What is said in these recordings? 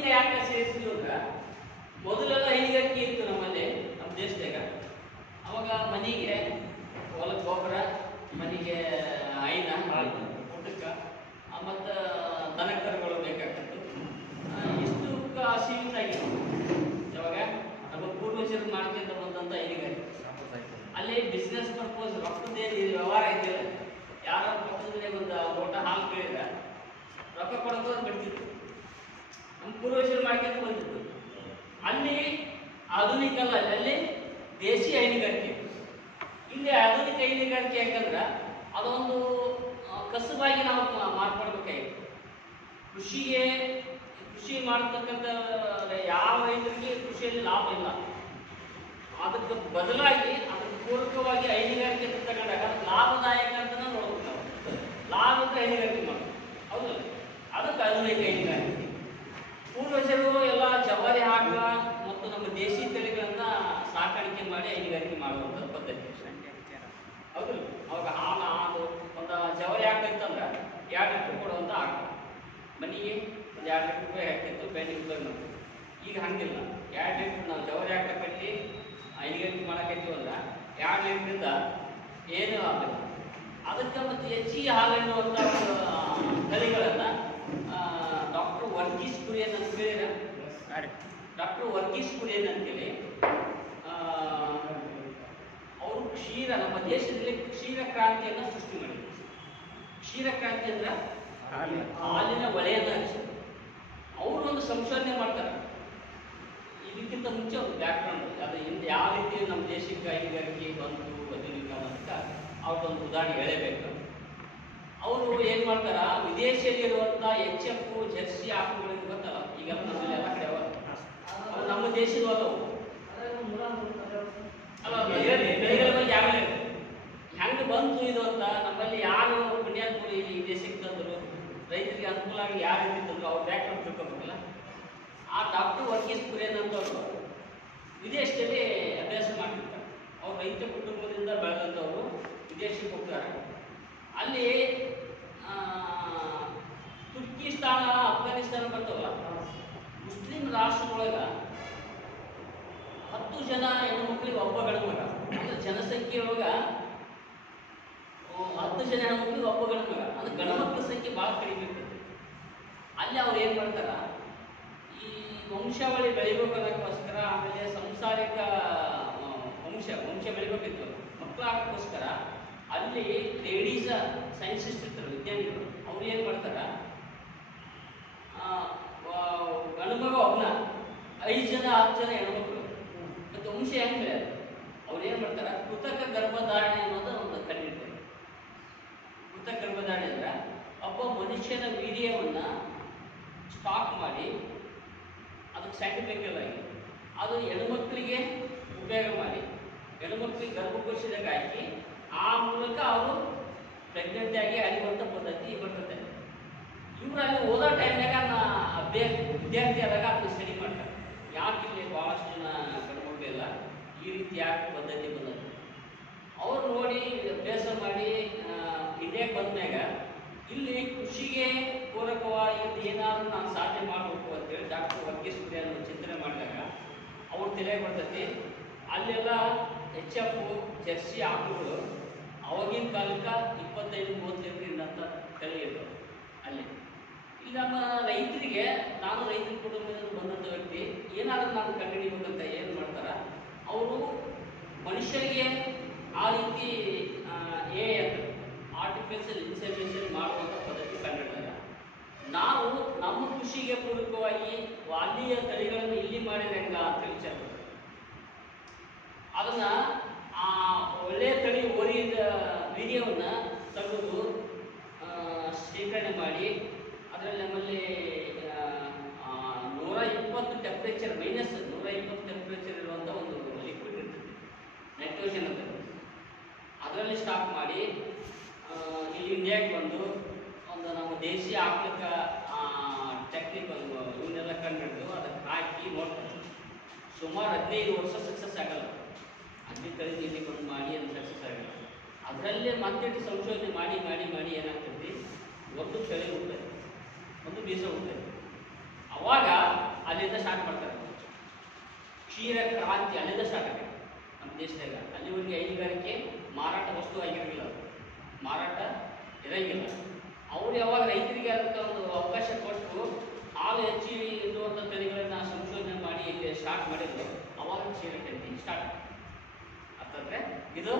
ಆಧುನಿಕ ಯಾಕೆ ಸೇರಿಸಿದ್ರು ಅಂದ್ರೆ ಮೊದಲೆಲ್ಲ ಹೈನುಗಾರಿಕೆ ಇತ್ತು ನಮ್ಮಲ್ಲಿ ನಮ್ಮ ದೇಶದಾಗ. ಅವಾಗ ಮನೆಗೆ ಹೊಲಕ್ಕೆ ಗೊಬ್ಬರ, ಮನೆಗೆ ಹೈನ ಊಟಕ್ಕೆ ಮತ್ತು ದನ ಕರುಗಳು ಬೇಕಾಗ್ತಿತ್ತು. ಇಷ್ಟು ಸೀಮಿತ ಆಗಿತ್ತು. ಯಾವಾಗ ನಮ್ಮ ಪೂರ್ವಜರು ಮಾಡ್ಕೊಂತ ಬಂದಂಥ ಹೈನುಗಾರಿಕೆ ಅಲ್ಲಿ ಬಿಸ್ನೆಸ್ ಪರ್ಪೋಸ್ ರೊಕ್ಕದೇನು ವ್ಯವಹಾರ ಇದ್ದಿಲ್ಲ. ಯಾರ ಪಕ್ಕದ ಒಂದು ಲೋಟ ಹಾಲು ಕೇಳಿದ್ರೆ ರೊಕ್ಕ ಕೊಡೋದು ಬಿಡ್ತಿತ್ತು. ನಮ್ಮ ಪೂರ್ವಜರು ಮಾಡ್ಕೊಂತ ಬಂದಿತ್ತು. ಅಲ್ಲಿ ಆಧುನಿಕ ಅಲ್ಲ, ಅಲ್ಲಿ ದೇಶಿ ಹೈನುಗಾರಿಕೆ. ಇಲ್ಲಿ ಆಧುನಿಕ ಹೈನುಗಾರಿಕೆ ಯಾಕಂದ್ರೆ ಅದೊಂದು ಕಸುಬಾಗಿ ನಾವು ಮಾರ್ಪಡ್ಬೇಕಾಗಿತ್ತು. ಕೃಷಿ ಮಾಡ್ತಕ್ಕಂಥ ಯಾವ ರೈತರಿಗೆ ಕೃಷಿಯಲ್ಲಿ ಲಾಭ ಇಲ್ಲ. ಅದಕ್ಕೆ ಬದಲಾಗಿ ಅದಕ್ಕೆ ಪೂರಕವಾಗಿ ಹೈನುಗಾರಿಕೆ ತಗೊಂಡಾಗ ಲಾಭದಾಯಕ ಅಂತಲೇ ನೋಡ್ಬೇಕು ನಾವು. ಲಾಭ ಅಂತ ಹೈನುಗಾರಿಕೆ ಮಾಡೋದು ಹೌದು. ಅದಕ್ಕೆ ಆಧುನಿಕ ಹೈನುಗಾರಿಕೆ. ಪೂರ್ವಜರು ಎಲ್ಲ ಜವಾರಿ ಆಕಳ ಮತ್ತು ನಮ್ಮ ದೇಶಿ ತಳಿಗಳನ್ನ ಸಾಕಾಣಿಕೆ ಮಾಡಿ ಹೈನುಗಾರಿಕೆ ಮಾಡುವಂಥ ಪದ್ಧತಿ ಹೌದು. ಅವಾಗ ಹಾಲು ಒಂದು ಜವಾರಿ ಆಕಳ ಇತ್ತಂದ್ರೆ 2 ಲೀಟ್ರ್ ಕೊಡುವಂಥ ಆಕಳ ಮನೆಗೆ ಒಂದು 2 ಲೀಟ್ರ್ ರೂಪಾಯಿ ಹಾಕ್ತಿತ್ತು ಬೆಣ್ಣೆ ಉದ್ಯೋಗ. ಈಗ ಹಂಗಿಲ್ಲ. 2 ಲೀಟ್ರ್ ನಾವು ಜವಾರಿ ಆಕಳ ಕಟ್ಟಿ ಹೈನುಗಾರಿಕೆ ಮಾಡಕತ್ತೀವಲ್ಲ 2 ಲೀಟ್ರಿಂದ ಏನೂ ಆಗಲ್ಲ. ಅದಕ್ಕೆ ಮತ್ತು ಹೆಚ್ಚಿಗೆ ಹಾಲೆನ್ನುವಂಥ ತಳಿಗಳನ್ನು ಡಾಕ್ಟರ್ ವರ್ಗೀಸ್ ಕುರಿಯನ್ ಅಂತ ಕೇಳಿರ. ಡಾಕ್ಟರ್ ವರ್ಗೀಸ್ ಕುರಿಯನ್ ಅಂತೇಳಿ ಅವರು ನಮ್ಮ ದೇಶದಲ್ಲಿ ಕ್ಷೀರ ಕ್ರಾಂತಿಯನ್ನು ಸೃಷ್ಟಿ ಮಾಡಿದ್ರು. ಕ್ಷೀರ ಕ್ರಾಂತಿ ಅಂದ್ರೆ ಹಾಲಿನ ವಲಯದ ಅವರು ಒಂದು ಸಂಶೋಧನೆ ಮಾಡ್ತಾರೆ. ಇದಕ್ಕಿಂತ ಮುಂಚೆ ಒಂದು ಬ್ಯಾಕ್ಗ್ರೌಂಡ್ ಅದು ಹಿಂದೆ ಯಾವ ರೀತಿ ನಮ್ಮ ದೇಶಕ್ಕೆ ಹೈನುಗಾರಿಕೆ ಬಂತು ಆಧುನಿಕ ಅಂತ ಅವ್ರದ್ದೊಂದು ಉದಾಹರಣೆ ಹೇಳಬೇಕು. ಅವರು ಏನು ಮಾಡ್ತಾರ, ವಿದೇಶದಲ್ಲಿರುವಂಥ HF ಜರ್ಸಿ ಆಕಳುಗಳಿಗೆ ಗೊತ್ತಲ್ಲ, ಈಗೆಲ್ಲ ನಮ್ಮಲ್ಲಿ ಎಲ್ಲ ಕಡೆ ಅವು ನಮ್ಮ ದೇಶದ ಅಲ್ಲವು ಅಲ್ಲ. ಬೆಳೆಗಳ ಬಗ್ಗೆ ಯಾವೇ ಹೆಂಗೆ ಬಂತು ಇದು ಅಂತ ನಮ್ಮಲ್ಲಿ ಯಾರು ಪುಣ್ಯಾತ್ಮರು ಇಲ್ಲಿ ದೇಶಕ್ಕೆ ತಂದರು, ರೈತರಿಗೆ ಅನುಕೂಲ ಆಗಿ ಯಾವ ರೀತಿ ತಂದರು ಅವ್ರು ಬ್ಯಾಕ್ಗ್ರೌಂಡ್ ತಿಳ್ಕೊಬೇಕಲ್ಲ. ಆ ಡಾಕ್ಟರ್ ವರ್ಗೀಸ್ ಕುರಿಯನ್ ಅಂತವರು ವಿದೇಶದಲ್ಲಿ ಅಭ್ಯಾಸ ಮಾಡ್ತಿರ್ತಾರೆ. ಅವ್ರು ರೈತ ಕುಟುಂಬದಿಂದ ಬೆಳೆದಂಥವ್ರು ವಿದೇಶಕ್ಕೆ ಹೋಗ್ತಾರೆ. ಅಲ್ಲಿ ತುರ್ಕಿಸ್ತಾನ, ಅಫ್ಘಾನಿಸ್ತಾನ ಬರ್ತಾವಲ್ಲ ಮುಸ್ಲಿಂ ರಾಷ್ಟ್ರದೊಳಗೆ 10 ಜನ ಹೆಣ್ಣು ಮಕ್ಕಳಿಗೆ ಒಬ್ಬ ಗಂಡು ಮಗ. ಅಂದರೆ ಜನಸಂಖ್ಯೆಯೊಳಗೆ 10 ಜನ ಹೆಣ್ಣು ಮಕ್ಕಳಿಗೆ ಒಬ್ಬ ಗಂಡು ಮಗ. ಅಂದರೆ ಗಂಡು ಮಕ್ಕಳ ಸಂಖ್ಯೆ ಭಾಳ ಕಡಿಮೆ ಇರ್ತದೆ. ಅಲ್ಲಿ ಅವ್ರು ಏನು ಮಾಡ್ತಾರೆ, ಈ ವಂಶಾವಳಿ ಬೆಳಿಬೇಕನ್ನೋಕ್ಕೋಸ್ಕರ, ಆಮೇಲೆ ಸಂಸಾರಿಕ ವಂಶ ಬೆಳಿಬೇಕಿತ್ತು ಮಕ್ಕಳಾಗೋಕ್ಕೋಸ್ಕರ ಅಲ್ಲಿ ಲೇಡೀಸ್ ಸೈನ್ಸಿಸ್ಟ್ ಇರ್ತಾರೆ, ವಿಜ್ಞಾನಿಗಳು. ಅವ್ರು ಏನು ಮಾಡ್ತಾರೆ, ಗಂಡು ಮಗ ಒಬ್ಬನ 5 ಜನ 10 ಜನ ಹೆಣ್ಮಕ್ಳು ಮತ್ತು ವಂಶ ಹೆಂಗೆ ಬೆಳೆಯೋದು. ಅವ್ರು ಏನು ಮಾಡ್ತಾರೆ, ಕೃತಕ ಗರ್ಭಧಾರಣೆ ಅನ್ನೋದು ಒಂದು ಕಂಡಿಡ್ತಾರೆ. ಕೃತಕ ಗರ್ಭಧಾರಣೆ ಅಂದರೆ ಒಬ್ಬ ಮನುಷ್ಯನ ವೀರ್ಯವನ್ನು ಸ್ಟಾಕ್ ಮಾಡಿ ಅದಕ್ಕೆ ಸೈಂಟಿಫಿಕಲ್ ಆಗಿ ಅದು ಹೆಣ್ಮಕ್ಳಿಗೆ ಉಪಯೋಗ ಮಾಡಿ ಹೆಣ್ಮಕ್ಳಿಗೆ ಗರ್ಭಕೋಶದಾಗ ಹಾಕಿ ಆ ಮೂಲಕ ಅವರು ಪ್ರೆಗ್ನೆಂಟ್ ಆಗಿ ಅರಿಯುವಂಥ ಪದ್ಧತಿ ಬರ್ತದೆ. ಇವರು ಅಲ್ಲಿ ಓದೋ ಟೈಮ್ನಾಗ ವಿದ್ಯಾರ್ಥಿ ಆದಾಗ ಅದನ್ನ ಸ್ಟಡಿ ಮಾಡ್ತಾರೆ. ಯಾಕೆ ಇಲ್ಲಿ ಭಾಳಷ್ಟು ಜನ ಗಂಡುಮಕ್ಕಳಿಲ್ಲ, ಈ ರೀತಿ ಯಾಕೆ ಪದ್ಧತಿ ಬಂದದ್ದು ಅವ್ರು ನೋಡಿ ಅಭ್ಯಾಸ ಮಾಡಿ ಇಂಡಿಯಾಕ್ಕೆ ಬಂದ್ಮ್ಯಾಗ ಇಲ್ಲಿ ಕೃಷಿಗೆ ಪೂರಕವಾಗಿ ಏನಾದರೂ ನಾನು ಸಾಧನೆ ಮಾಡಬೇಕು ಅಂತೇಳಿ ಡಾಕ್ಟರ್ ವರ್ಗೀಸ್ ಕುರಿಯನ್ ಚಿಂತನೆ ಮಾಡಿದಾಗ ಅವ್ರ ತಲೆಗೆ ಬರ್ತೈತಿ. ಅಲ್ಲೆಲ್ಲ HF ಜರ್ಸಿ ಆಕಳುಗಳು ಅವಾಗಿನ ಕಾಲಕ್ಕೆ 25-30 ಲೀಟ್ರ್ ಇದ್ದಂಥ ತಳಿ ಇರ್ತವೆ ಅಲ್ಲಿ. ಈಗ ನಮ್ಮ ರೈತರಿಗೆ, ನಾನು ರೈತರ ಕುಟುಂಬದಿಂದ ಬಂದಂಥ ವ್ಯಕ್ತಿ, ಏನಾದರೂ ನಾನು ಕಂಡುಹಿಡಿಬೇಕಂತ ಏನು ಮಾಡ್ತಾರೆ, ಅವರು ಮನುಷ್ಯರಿಗೆ ಆ ರೀತಿ ಆರ್ಟಿಫಿಷಿಯಲ್ ಇನ್ಸೆಮಿನೇಷನ್ ಮಾಡುವಂಥ ಪದ್ಧತಿ ಕಂಡುಹಿಡಿದಾಗ ನಾವು ನಮ್ಮ ಕೃಷಿಗೆ ಪೂರಕವಾಗಿ ಅಲ್ಲಿಯ ತಳಿಗಳನ್ನು ಇಲ್ಲಿ ಮಾಡಿದ್ರೆ ಹೆಂಗ ಅಂತ ವಿಚಾರ. ಅದನ್ನ ಆ ಒಳ್ಳೆಯ ತಳಿ ಓರಿದ ವೀರ್ಯವನ್ನು ತೆಗೆದು ಶೇಖರಣೆ ಮಾಡಿ ಅದರಲ್ಲಿ ನಮ್ಮಲ್ಲಿ 120 ಟೆಂಪ್ರೇಚರ್ -120 ಟೆಂಪ್ರೇಚರ್ ಇರುವಂಥ ಒಂದು ಲಿಕ್ವಿಡ್ ಇರ್ತದೆ, ನೈಟ್ರೋಜನ್ ಅಂತ. ಅದರಲ್ಲಿ ಸ್ಟಾಕ್ ಮಾಡಿ ಇಲ್ಲಿ ಇಂಡಿಯಾಕ್ಕೆ ಬಂದು ಒಂದು ನಮ್ಮ ದೇಶೀಯ ಆಕಳಿಕ ಟೆಕ್ನಿಕ್ ಇವನ್ನೆಲ್ಲ ಕಂಡುಹಿಡಿದು ಅದಕ್ಕೆ ಹಾಕಿ ನೋಡ್ತಾರೆ. ಸುಮಾರು 15 ವರ್ಷ ಸಕ್ಸಸ್ ಆಗಲ್ಲ. ಅಲ್ಲಿ ಕಳೆದು ಇಲ್ಲಿ ಬಂದು ಮಾಡಿ ಅದು ಸಕ್ಸಸ್ ಆಗಲ್ಲ. ಅದರಲ್ಲೇ ಮತ್ತೆ ಸಂಶೋಧನೆ ಮಾಡಿ ಮಾಡಿ ಮಾಡಿ ಏನಾಗ್ತೈತಿ, ಒಂದು ತಳಿ ಹುಟ್ಟೈತಿ, ಒಂದು ಬೀಜ ಹುಟ್ಟೈತಿ. ಅವಾಗ ಅಲ್ಲಿಂದ ಸ್ಟಾರ್ಟ್ ಮಾಡ್ತಾರೆ. ಕ್ಷೀರ ಕ್ರಾಂತಿ ಅಲ್ಲಿಂದ ಸ್ಟಾರ್ಟ್ ಆಗಿದೆ ನಮ್ಮ ದೇಶದಾಗ. ಅಲ್ಲಿವರೆಗೆ ಹೈನುಗಾರಿಕೆ ಮಾರಾಟ ವಸ್ತು ಆಗಿರಲಿಲ್ಲ, ಮಾರಾಟ ಇರಂಗಿಲ್ಲ. ಅವ್ರು ಯಾವಾಗ ರೈತರಿಗೆ ಅದಕ್ಕೆ ಒಂದು ಅವಕಾಶ ಕೊಟ್ಟು ಹಾಲು ಹೆಚ್ಚಿ ಇರುವಂಥ ತಳಿಗಳನ್ನ ಸಂಶೋಧನೆ ಮಾಡಿ ಸ್ಟಾರ್ಟ್ ಮಾಡಿದ್ರು, ಅವಾಗ ಕ್ಷೀರ ಕ್ರಾಂತಿ ಸ್ಟಾರ್ಟ್ ಆಗ್ತಂದ್ರೆ ಇದು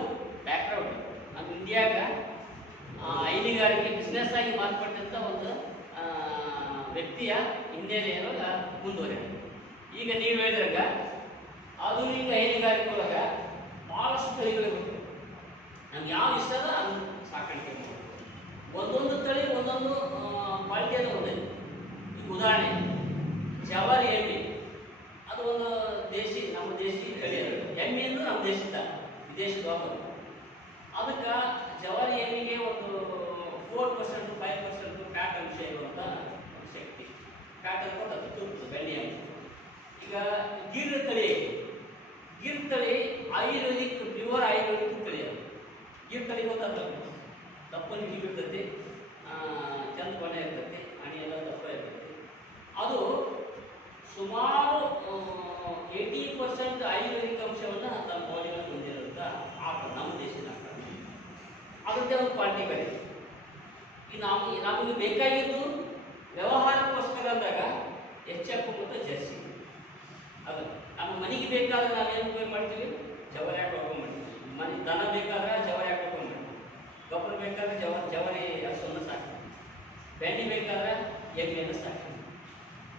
ಬ್ಯಾಕ್ಗ್ರೌಂಡ್. ನಮ್ಮ ಇಂಡಿಯಾಗ ಹೈನುಗಾರಿಕೆ ಬಿಸ್ನೆಸ್ ಆಗಿ ಮಾರ್ಪಟ್ಟಂಥ ಒಂದು ವ್ಯಕ್ತಿಯ ಹಿನ್ನೆಲೆಯೊಳಗೆ ಮುಂದುವರೆದ. ಈಗ ನೀವು ಹೇಳಿದಾಗ ಆಧುನಿಕ ಹೈನುಗಾರಿಕೆ ಒಳಗೆ ಭಾಳಷ್ಟು ತಳಿಗಳು ನಮ್ಗೆ ಯಾವ ಇಷ್ಟ ಅದ ಅದು ಸಾಕಾಣಿಕೆ ಮಾಡಬೇಕು. ಒಂದೊಂದು ತಳಿ ಒಂದೊಂದು ಕ್ವಾಲಿಟಿಯನ್ನು ಹೊಂದಿದೆ. ಈಗ ಉದಾಹರಣೆ ಜವಾರಿ ಎಮ್ಮೆ, ಅದು ಒಂದು ದೇಶಿ, ನಮ್ಮ ದೇಶಿ ತಳಿ. ಅದು ಎಮ್ಮೆ ಅಂದ್ರೆ ನಮ್ಮ ದೇಶದ, ವಿದೇಶದ ವಾಪರು. ಅದಕ್ಕೆ ಜವಾರಿ ಎಮ್ಮೆಗೆ ಒಂದು 4% 5% ಫ್ಯಾಟ್ ಅಂಶ ಇರುವಂಥ ಶಕ್ತಿ, ಫ್ಯಾಟ್ ಅಂತ ತುಪ್ಪು ಬೆಳ್ಳಿ ಅಂಶ. ಈಗ ಗಿರ್ ತಳಿ, ಗಿರ್ ತಳಿ ಆಯುರ್ವೇದಿಕ್, ಪ್ಯೂರ್ ಆಯುರ್ವೇದಿಕ್ ತಳಿ. ಅದು ಗಿರ್ ತಳಿ ಗೊತ್ತಾಗ್ತದೆ, ದಪ್ಪನ ಗಿರ್ ಇರ್ತೈತಿ, ಚಂದ ಬಣ್ಣ ಇರ್ತೈತಿ, ಹಣಿ ಎಲ್ಲ ದಪ್ಪ ಇರ್ತೈತಿ. ಅದು ಸುಮಾರು 80% ಆಯುರ್ವೇದಿಕ್ ಅಂಶವನ್ನು ತನ್ನ ಬಾಡಿಯಲ್ಲಿ ಹೊಂದಿರುವಂಥ ಆಕಳ, ನಮ್ಮ ದೇಶದ ಆಕಳ. ಅದರದ್ದೇ ಒಂದು ಕ್ವಾಲಿಟಿಗಳಿದೆ. ಈ ನಮಗೆ ಬೇಕಾಗಿದ್ದು ವ್ಯವಹಾರಕ್ಕೋಸ್ಕರ ಅಂದಾಗ HF ಮತ್ತು ಜರ್ಸಿ. ಅದು ನಮ್ಮ ಮನೆಗೆ ಬೇಕಾದ್ರೆ ನಾವೇನು ಉಪಯೋಗ ಮಾಡ್ತೀವಿ, ಜವರಿ ಹಾಕಿ ಮಾಡ್ತೀವಿ. ಮನೆ ದನ ಬೇಕಾದ್ರೆ ಜವರಿ ಹಾಕಿ ಮಾಡ್ತೀವಿ. ಗೊಬ್ಬರ ಬೇಕಾದ್ರೆ ಜವರಿ ಹಸುವನ್ನು ಸಾಕ್ತೀವಿ. ಬೆಣ್ಣೆ ಬೇಕಾದ್ರೆ ಎಮ್ಮೆಯನ್ನು ಸಾಕ್ತೀವಿ.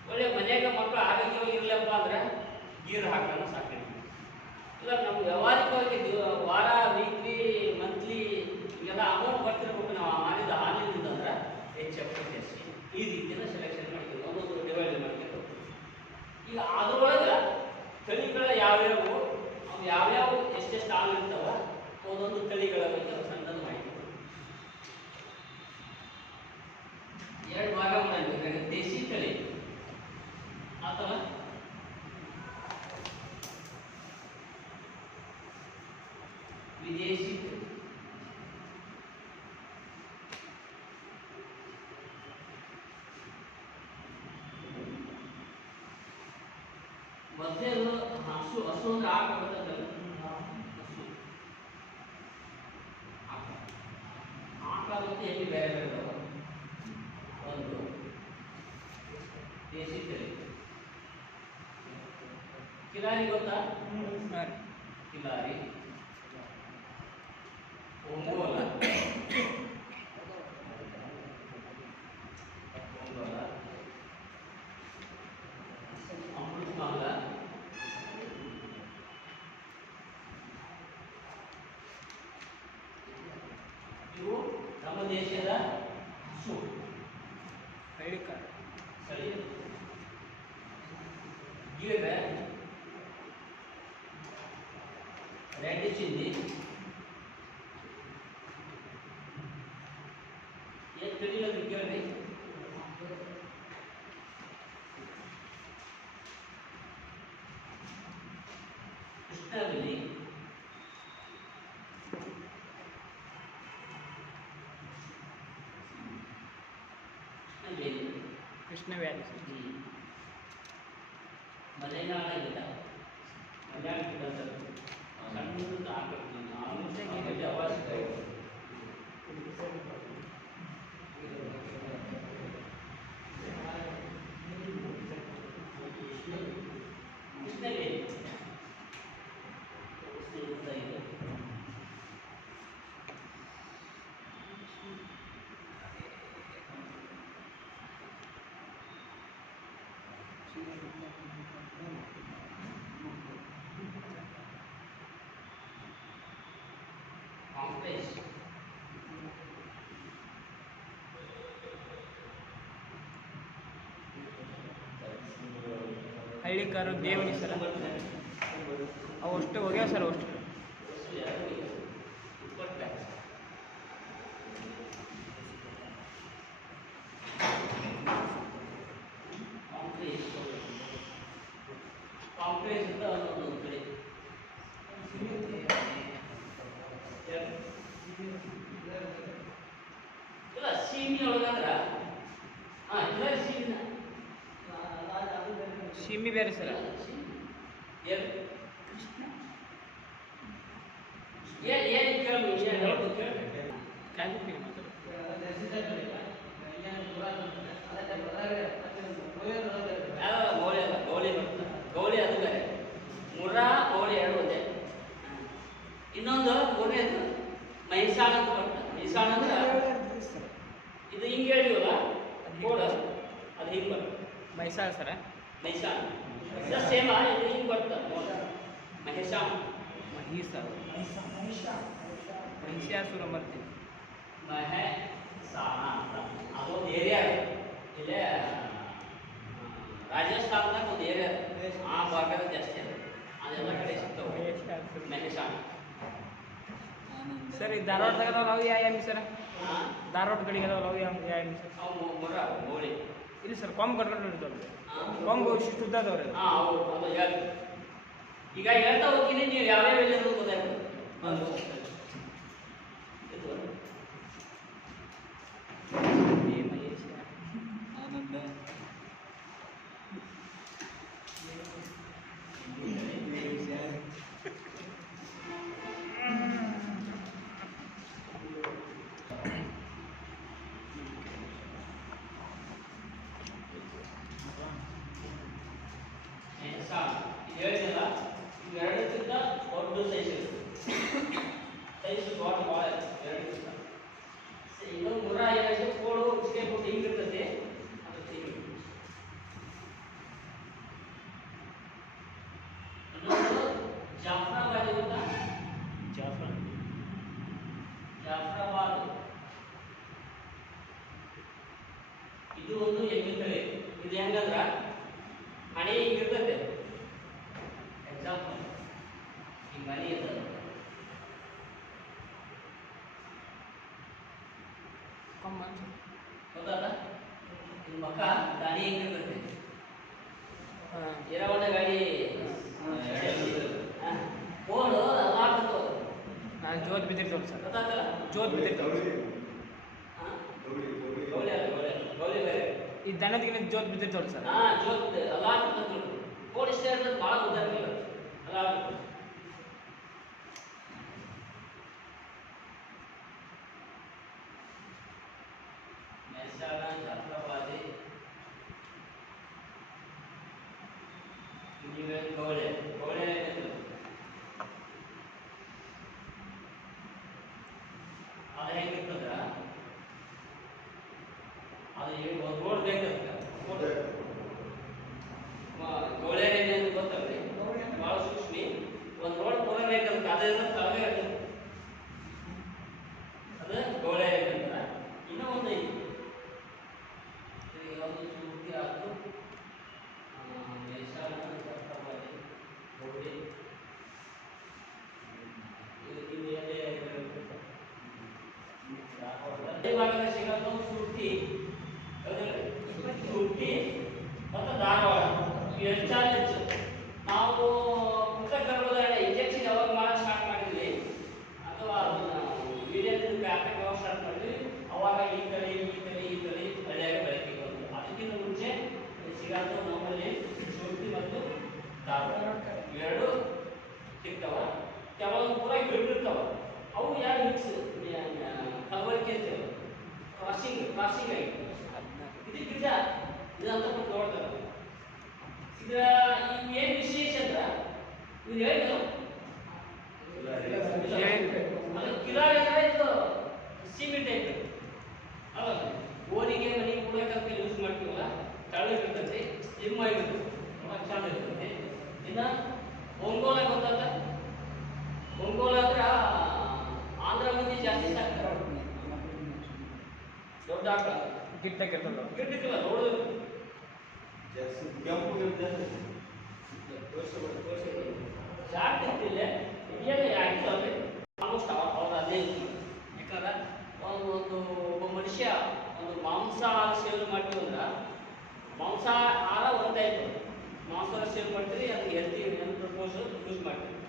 ಒಳ್ಳೆ ಮನೆಯಾಗ ಮಕ್ಕಳು ಆರೋಗ್ಯವಾಗಿ ಇರಲಪ್ಪ ಅಂದ್ರೆ ಗೀರು ಹಾಕೋಣ ಸಾಕ್ತೀವಿ. ಇಲ್ಲ ನಮ್ಗೆ ವ್ಯವಹಾರಿಕವಾಗಿ ವಾರ, ವೀಕ್ಲಿ, ಮಂತ್ಲಿ ಇವೆಲ್ಲ ಅಮೌಂಟ್ ಬರ್ತಿರ್ಬೇಕು ನಾವು ಮಾಡಿದ ಹಾಲಿನಿಂದ ಅಂದ್ರೆ HF ಜರ್ಸಿ. ಈ ರೀತಿಯನ್ನು ಸೆಲೆಕ್ಷನ್ ಮಾಡ್ತೀವಿ, ಒಂದೊಂದು ಡಿವೈಡ್ ಮಾಡ್ತೀವಿ. ಈಗ ಅದರೊಳಗೆ ತಳಿಗಳ ಯಾವ್ಯಾವು, ಅವು ಯಾವ್ಯಾವ ಎಷ್ಟೆಷ್ಟು ಹಾಲು ಇರ್ತಾವ, ಒಂದೊಂದು ತಳಿಗಳ ಬಗ್ಗೆ ಸಣ್ಣದು ಮಾಹಿತಿ. 2 ಭಾಗ ಮಾಡಬೇಕು. ದೇಶಿ ತಳಿ ಅಥವಾ ವಿದೇಶಿ ತಳಿ. ಮೊದಲು ಹಸು, ಹಸು ಅಂದ್ರೆ ಆಕಳ ಬರ್ತದಲ್ಲ, ಹಸು ಆಕಳ ಮತ್ತು ಎಮ್ಮೆ ಬೇರೆ ಬೇರೆ ಇದಾವ. ಒಂದು ದೇಶಿ ತಳಿ ಕಿಲಾರಿ ಗೊತ್ತಾ? ಕಿಲಾರಿ, ಒಂಗೋಲ, ಅಮೃತಮಹಲ, ಇವು ನಮ್ಮ ದೇಶದ ಹಸು. ಹಳ್ಳಿಕಾರ ಸರಿ. ಗಿರ್, ರೆಡ್ ಚಿಲ್ಲಿ, ಏನು ತಿಳಿಯೋದು ಕೇಳಿ. ಕೃಷ್ಣವೇಲಿ, ಕೃಷ್ಣವೇಲಿ ಮಲೆನಾಡ ಗಿಡ, ಮಲೆನಾಡ ಗಿಡ ಸಣ್ಣ ಹಾಕಿ ಅವಶ್ಯಕ. ಕೃಷ್ಣವೇಲಿ ಕಾಂಪ್ಲೆಕ್ಸ್, ಹಳ್ಳಿಕಾರು, ದೇವಣಿ ಸರ್, ಅವು ಅಷ್ಟು ಹೋಗ್ಯಾವ ಸರ್. ಅಷ್ಟು ಕಾಂಪ್ಲೆಕ್ಸ್ ಅಂತ ಒಂದು ಕಡೆ ಇಲ್ಲ ಸೀಮಿ ಒಳಗಂದ್ರ ಕಿಲಾರಿ ಸೀಮಿನ ಸಿಮ್ಮಿ ಬೇರೆ ಸರ್. ಏನು ಏನು ಕೇಳು ಕಾಯ್ದು ಗೌಳಿ ಅಲ್ಲ, ಗೌಳಿ ಬರ್ತದೆ. ಗೌಳಿ ಅದು ಬೇರೆ. ಮುರ್ರಾ ಗೌಳಿ ಎರಡು ಒಂದೇ. ಇನ್ನೊಂದು ಮೂರನೇದು ಮೈಸಾಣ ಅಂತ ಬರ್ತದೆ. ಮೈಸಾಣ ಅಂದ್ರೆ ಇದು ಹಿಂಗೆ ಹೇಳಿವಲ್ಲ ಕೋಡ, ಅದು ಹಿಂಗೆ ಬರ್ತದೆ. ಮೈಸಾಳ ಸರ. ಮೈಸಾಣ ಇದು ಸೇಮ, ಇದು ಹಿಂಗೆ ಬರ್ತದೆ ನೋಡಿ. ಮಹೇಶಾಣ ಮಹಿಷಾಸುರ ಮರ್ತಿ. ಮಹೇಸಾಣ ಅಂತ ಅದೊಂದು ಏರಿಯಾ ಇಲ್ಲೇ ರಾಜಸ್ಥಾನದಾಗ ಒಂದು ಏರಿಯಾ ಆ ಭಾಗದ ಜಾಸ್ತಿ ಅದ, ಅದೆಲ್ಲ ಕಡೆ ಸಿಗ್ತಾವೆ ಮಹೇಶಾಣ. ಸರ್ ಈ ಧಾರವಾಡದಾಗ ಅದಾವ ಅವು ಯಾವ ಎಮ್ಮಿ ಸರ್? ಹಾಂ ಧಾರವಾಡ ಕಡೆಗೆ ಅದಾವ ಅವು ಯಾವ ಎಮ್ಮಿ ಸರ್? ಅವು ಮುರ ಗೋಳಿ. ಇಲ್ಲ ಸರ್, ಕೊಂಬು ಕಟ್ಕೊಂಡು ಇರ್ತಾವೆ. ಹಾಂ ಕೊಂಬು ಇಷ್ಟು ಉದ್ದ ಅದಾವ್ರಿ. ಹಾಂ ಅವು ಅದು ಹೇಳಿ. ಈಗ ಹೇಳ್ತಾ ಹೋಗ್ತೀನಿ, ನೀವು ಯಾವ್ಯಾವ ಎಲ್ಲಿ ಅನ್ನೋದು ಗೊತ್ತಾಗ್ತದೆ. ಹೇಳಿದಲ್ಲ, ಇವೆರಡಕ್ಕಿಂತ ದೊಡ್ಡ ಸೈಜ್ ಸೈಜ್ ಭಾಳ ಭಾಳ ಎರಡಕ್ಕಿಂತ. ಇನ್ನೊಂದು ಮುರ ಏನಾಗಿದೆ, ಕೋಡು ಉಸಿಗೆ ಕೊಟ್ಟು ಹಿಂಗಿರ್ತದೆ, ಅದು ಹಿಂಗೆ. ಇನ್ನೊಂದು ಜಾಫ್ರಾಬಾದ್ ಗೊತ್ತಾ? ಜಾಫ್ರಾಬಾದ್ ಇದು ಒಂದು ಎಮ್ಮೆ ತಳಿ. ಇದು ಹೆಂಗಂದ್ರ ಹಣೆ ಹಿಂಗಿರ್ತದೆ. ಎಕ್ಸಾಂಪಲ್ ಈ ಮನೆ ಇರ್ತದೆ, ಗೊತ್ತಾದ? ಇದು ಮಕ್ಕ ದಾಣಿ ಹಿಂಗಿರ್ತದೆ. ಎರವಣ ಗಾಡಿ ಕೋಡು ಅಲ್ಲಾಡ್ತದೆ. ಜೋತ್ ಬಿದ್ದಿರ್ತಾವೆ ಸರ್. ಗೊತ್ತಾಗ್ತಲ್ಲ? ಜೋತ್ ಬಿದ್ದಿರ್ತಾವೆ. ಹಾಂ ಗೌಳಿ ಅಲ್ಲ, ಗೌಳಿ ಅಲ್ಲ, ಗೌಳಿ ಬೇರೆ. ಈ ದನದಗಿನ ಜೋತ್ ಬಿದ್ದಿರ್ತಾವೆ ಸರ್. ಹಾಂ ಜೋತ್ ಅಲ್ಲಾಡ್ತದೆ ನೋಡಿ. ಕೋಡ್ ಇಷ್ಟೇ ಇರ್ತದೆ, ಭಾಳ ಉದ್ದ ಇರಲಿಲ್ಲ, ಅಲ್ಲಾಡ್ತದೆ. ಮೆಹಸಾಣ, ಜಾಫ್ರಾಬಾದಿ, ನೀವೇ ಗೌಳೆ. ಗೌಳೆ ಏನಿದೆ ಅದು ಹೆಂಗಿರ್ತದ, ಅದು ಒಂದು ರೋಡ್ ಬೇಕಾಗುತ್ತೆ. ಗೌಳೆ ಏನೇನು ಗೊತ್ತಲ್ರಿ, ಭಾಳ ಸೂಕ್ಷ್ಮಿ. ಒಂದು ರೋಡ್ ಪೂರ ಬೇಕಾಗುತ್ತೆ, ಅದರಿಂದ ತಳಗೆ ಇರ್ತದೆ, ಅದು ಗೌಳೆ ಬೇಕಂತ. ಇನ್ನೂ ಒಂದು ಐತಿ, ಯಾವುದು ಸೂರ್ತಿ ಆಯ್ತು, ಮೆಹಸಾಣ, ಜಾಫ್ರಾಬಾದಿ, ಗೌಳಿ. ಭಾಗದ ಸಿಗೋದು ಸುರ್ತಿ, ಸುರ್ತಿ ಮತ್ತು ಧಾರವಾಡ. ಹೆಚ್ಚು ನಾವು ಕೃತಕ ಗರ್ಭಧಾರಣೆ ಇಂಜೆಕ್ಷನ್ ಯಾವಾಗ ಮಾಡಕ್ಕೆ ಸ್ಟಾರ್ಟ್ ಮಾಡಿದ್ವಿ, ಅಥವಾ ವೀರ್ಯದಿಂದ ಹಾಕಕ್ಕೆ ಯಾವಾಗ ಸ್ಟಾರ್ಟ್ ಮಾಡಿದ್ವಿ, ಅವಾಗ ಈ ತಳಿ ಹಳ್ಳಿಯಾಗ ಬೆಳಕಿಗೆ ಬಂತು. ಅದಕ್ಕಿಂತ ಮುಂಚೆ ಸಿಗೋದು ನಮ್ಮಲ್ಲಿ ಸುರ್ತಿ ಮತ್ತು ಧಾರವಾಡ ಇವೆರಡು ಸಿಗ್ತಾವ. ಕೆಲವೊಂದು ಪೂರ ಗಿಡ್ಡಿರ್ತಾವ, ಅವು ಯಾರು ಮಿಕ್ಸ್ ಕಲಬರಿಕೆ ಅಂತೇವೆ, ಕ್ರಾಸಿಂಗ್ ಆಗಿ ಇದು ಗಿಡ ಇದಂತ ನೋಡ್ತಾರೆ. ಇದು ಏನು ವಿಶೇಷ ಅಂದ್ರೆ ಇದು ಹೇಳಿದ್ರು ಅದು ಕಿಲಾರಿ ಅಂದರೆ ಇದು ಸೀಮೆ ಟೈಪ್ ಅಲ್ಲ, ಓರಿಗೆ ಮನೆ ಕೂಡಕ್ಕಂತ ಯೂಸ್ ಮಾಡ್ತೀವಲ್ಲ, ತಳ್ಳಗಿರ್ತೈತಿ, ಆಗಿರ್ತೈತಿ, ಚಂದ ಇರ್ತೈತಿ. ಇನ್ನು ಒಂಗೋಲ ಗೊತ್ತಲ್ಲ, ಒಂಗೋಲ ಅಂದ್ರೆ ಆಂಧ್ರ ಮಂದಿ ಜಾಸ್ತಿ ಸಾಕ್ತಾರೆ. ದೊಡ್ಡ ಆಕಳ ಗಿಡ್ಡಕ್ಕಿರ್ತದೆ. ಗಿಡ್ಡಕ್ಕಿಲ್ಲ ನೋಡಿದ್ರು ಶಾರ್ಟ್ ಇರ್ತಿಲ್ಲ, ಏನು ಆಗಿಲ್ಲ ಆಲ್ಮೋಸ್ಟ್ ಅವ್ರು ಅದೇ ಇರ್ತೀವಿ. ಯಾಕಂದ್ರೆ ಒಬ್ಬ ಮನುಷ್ಯ ಒಂದು ಮಾಂಸಾಹಾರ ಸೇವನೆ ಮಾಡ್ತೀವಿ ಅಂದ್ರೆ, ಮಾಂಸಾಹಾರ ಒಂದು ಟೈಪ್ ಮಾಂಸಾಹಾರ ಸೇವನೆ ಮಾಡ್ತೀವಿ, ಅದಕ್ಕೆ ಹೆಲ್ತಿ ಪ್ರಪೋಸ್ ಯೂಸ್ ಮಾಡ್ತೀವಿ.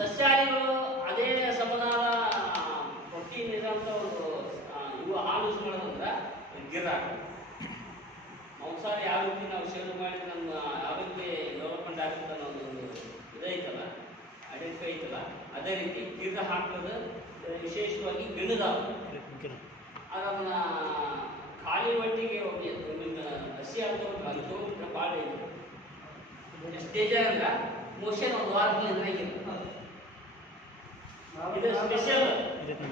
ಸಸ್ಯಾಹಾರಿಗಳು ಅದೇ ಸಮನಾದ ಪ್ರೋಟೀನ್ ಇರೋಂಥ ಒಂದು ಇವು ಹಾಲು ಯೂಸ್ ಮಾಡೋದಂದ್ರೆ ಗಿರ್ರಾಟ. ಮಾಂಸ ಮಾಂಸಾಹಾರ ಯಾವ ರೀತಿ ನಾವು ಸೇವನೆ ಮಾಡಿದ್ರೆ ನಮ್ಮ ಆರೋಗ್ಯ ಡೆವಲಪ್ಮೆಂಟ್ ಆಗುತ್ತೆ ಅನ್ನೋ ಒಂದು ಇದೈತಲ್ಲ, ಐಡೆಂಟಿಫೈ ಐತಲ್ಲ, ಅದೇ ರೀತಿ ಗಿಡ ಹಾಕೋದು ವಿಶೇಷವಾಗಿ ಗಿಡದಾವ ಅದನ್ನ ಖಾಲಿ ಹೊಟ್ಟಿಗೆ ಹಸಿ ಹಾಕೋದು ಅಲ್ಲಿ ತಗೊಂಡ್ರೆ ಭಾಳ ಇದೆ ಸ್ಟೇಜ್ ಅಂದ್ರೆ ಮೋಷನ್ ಒಂದು ವಾರದಿಂದ ಇದು ಸ್ಪೆಷಲ್.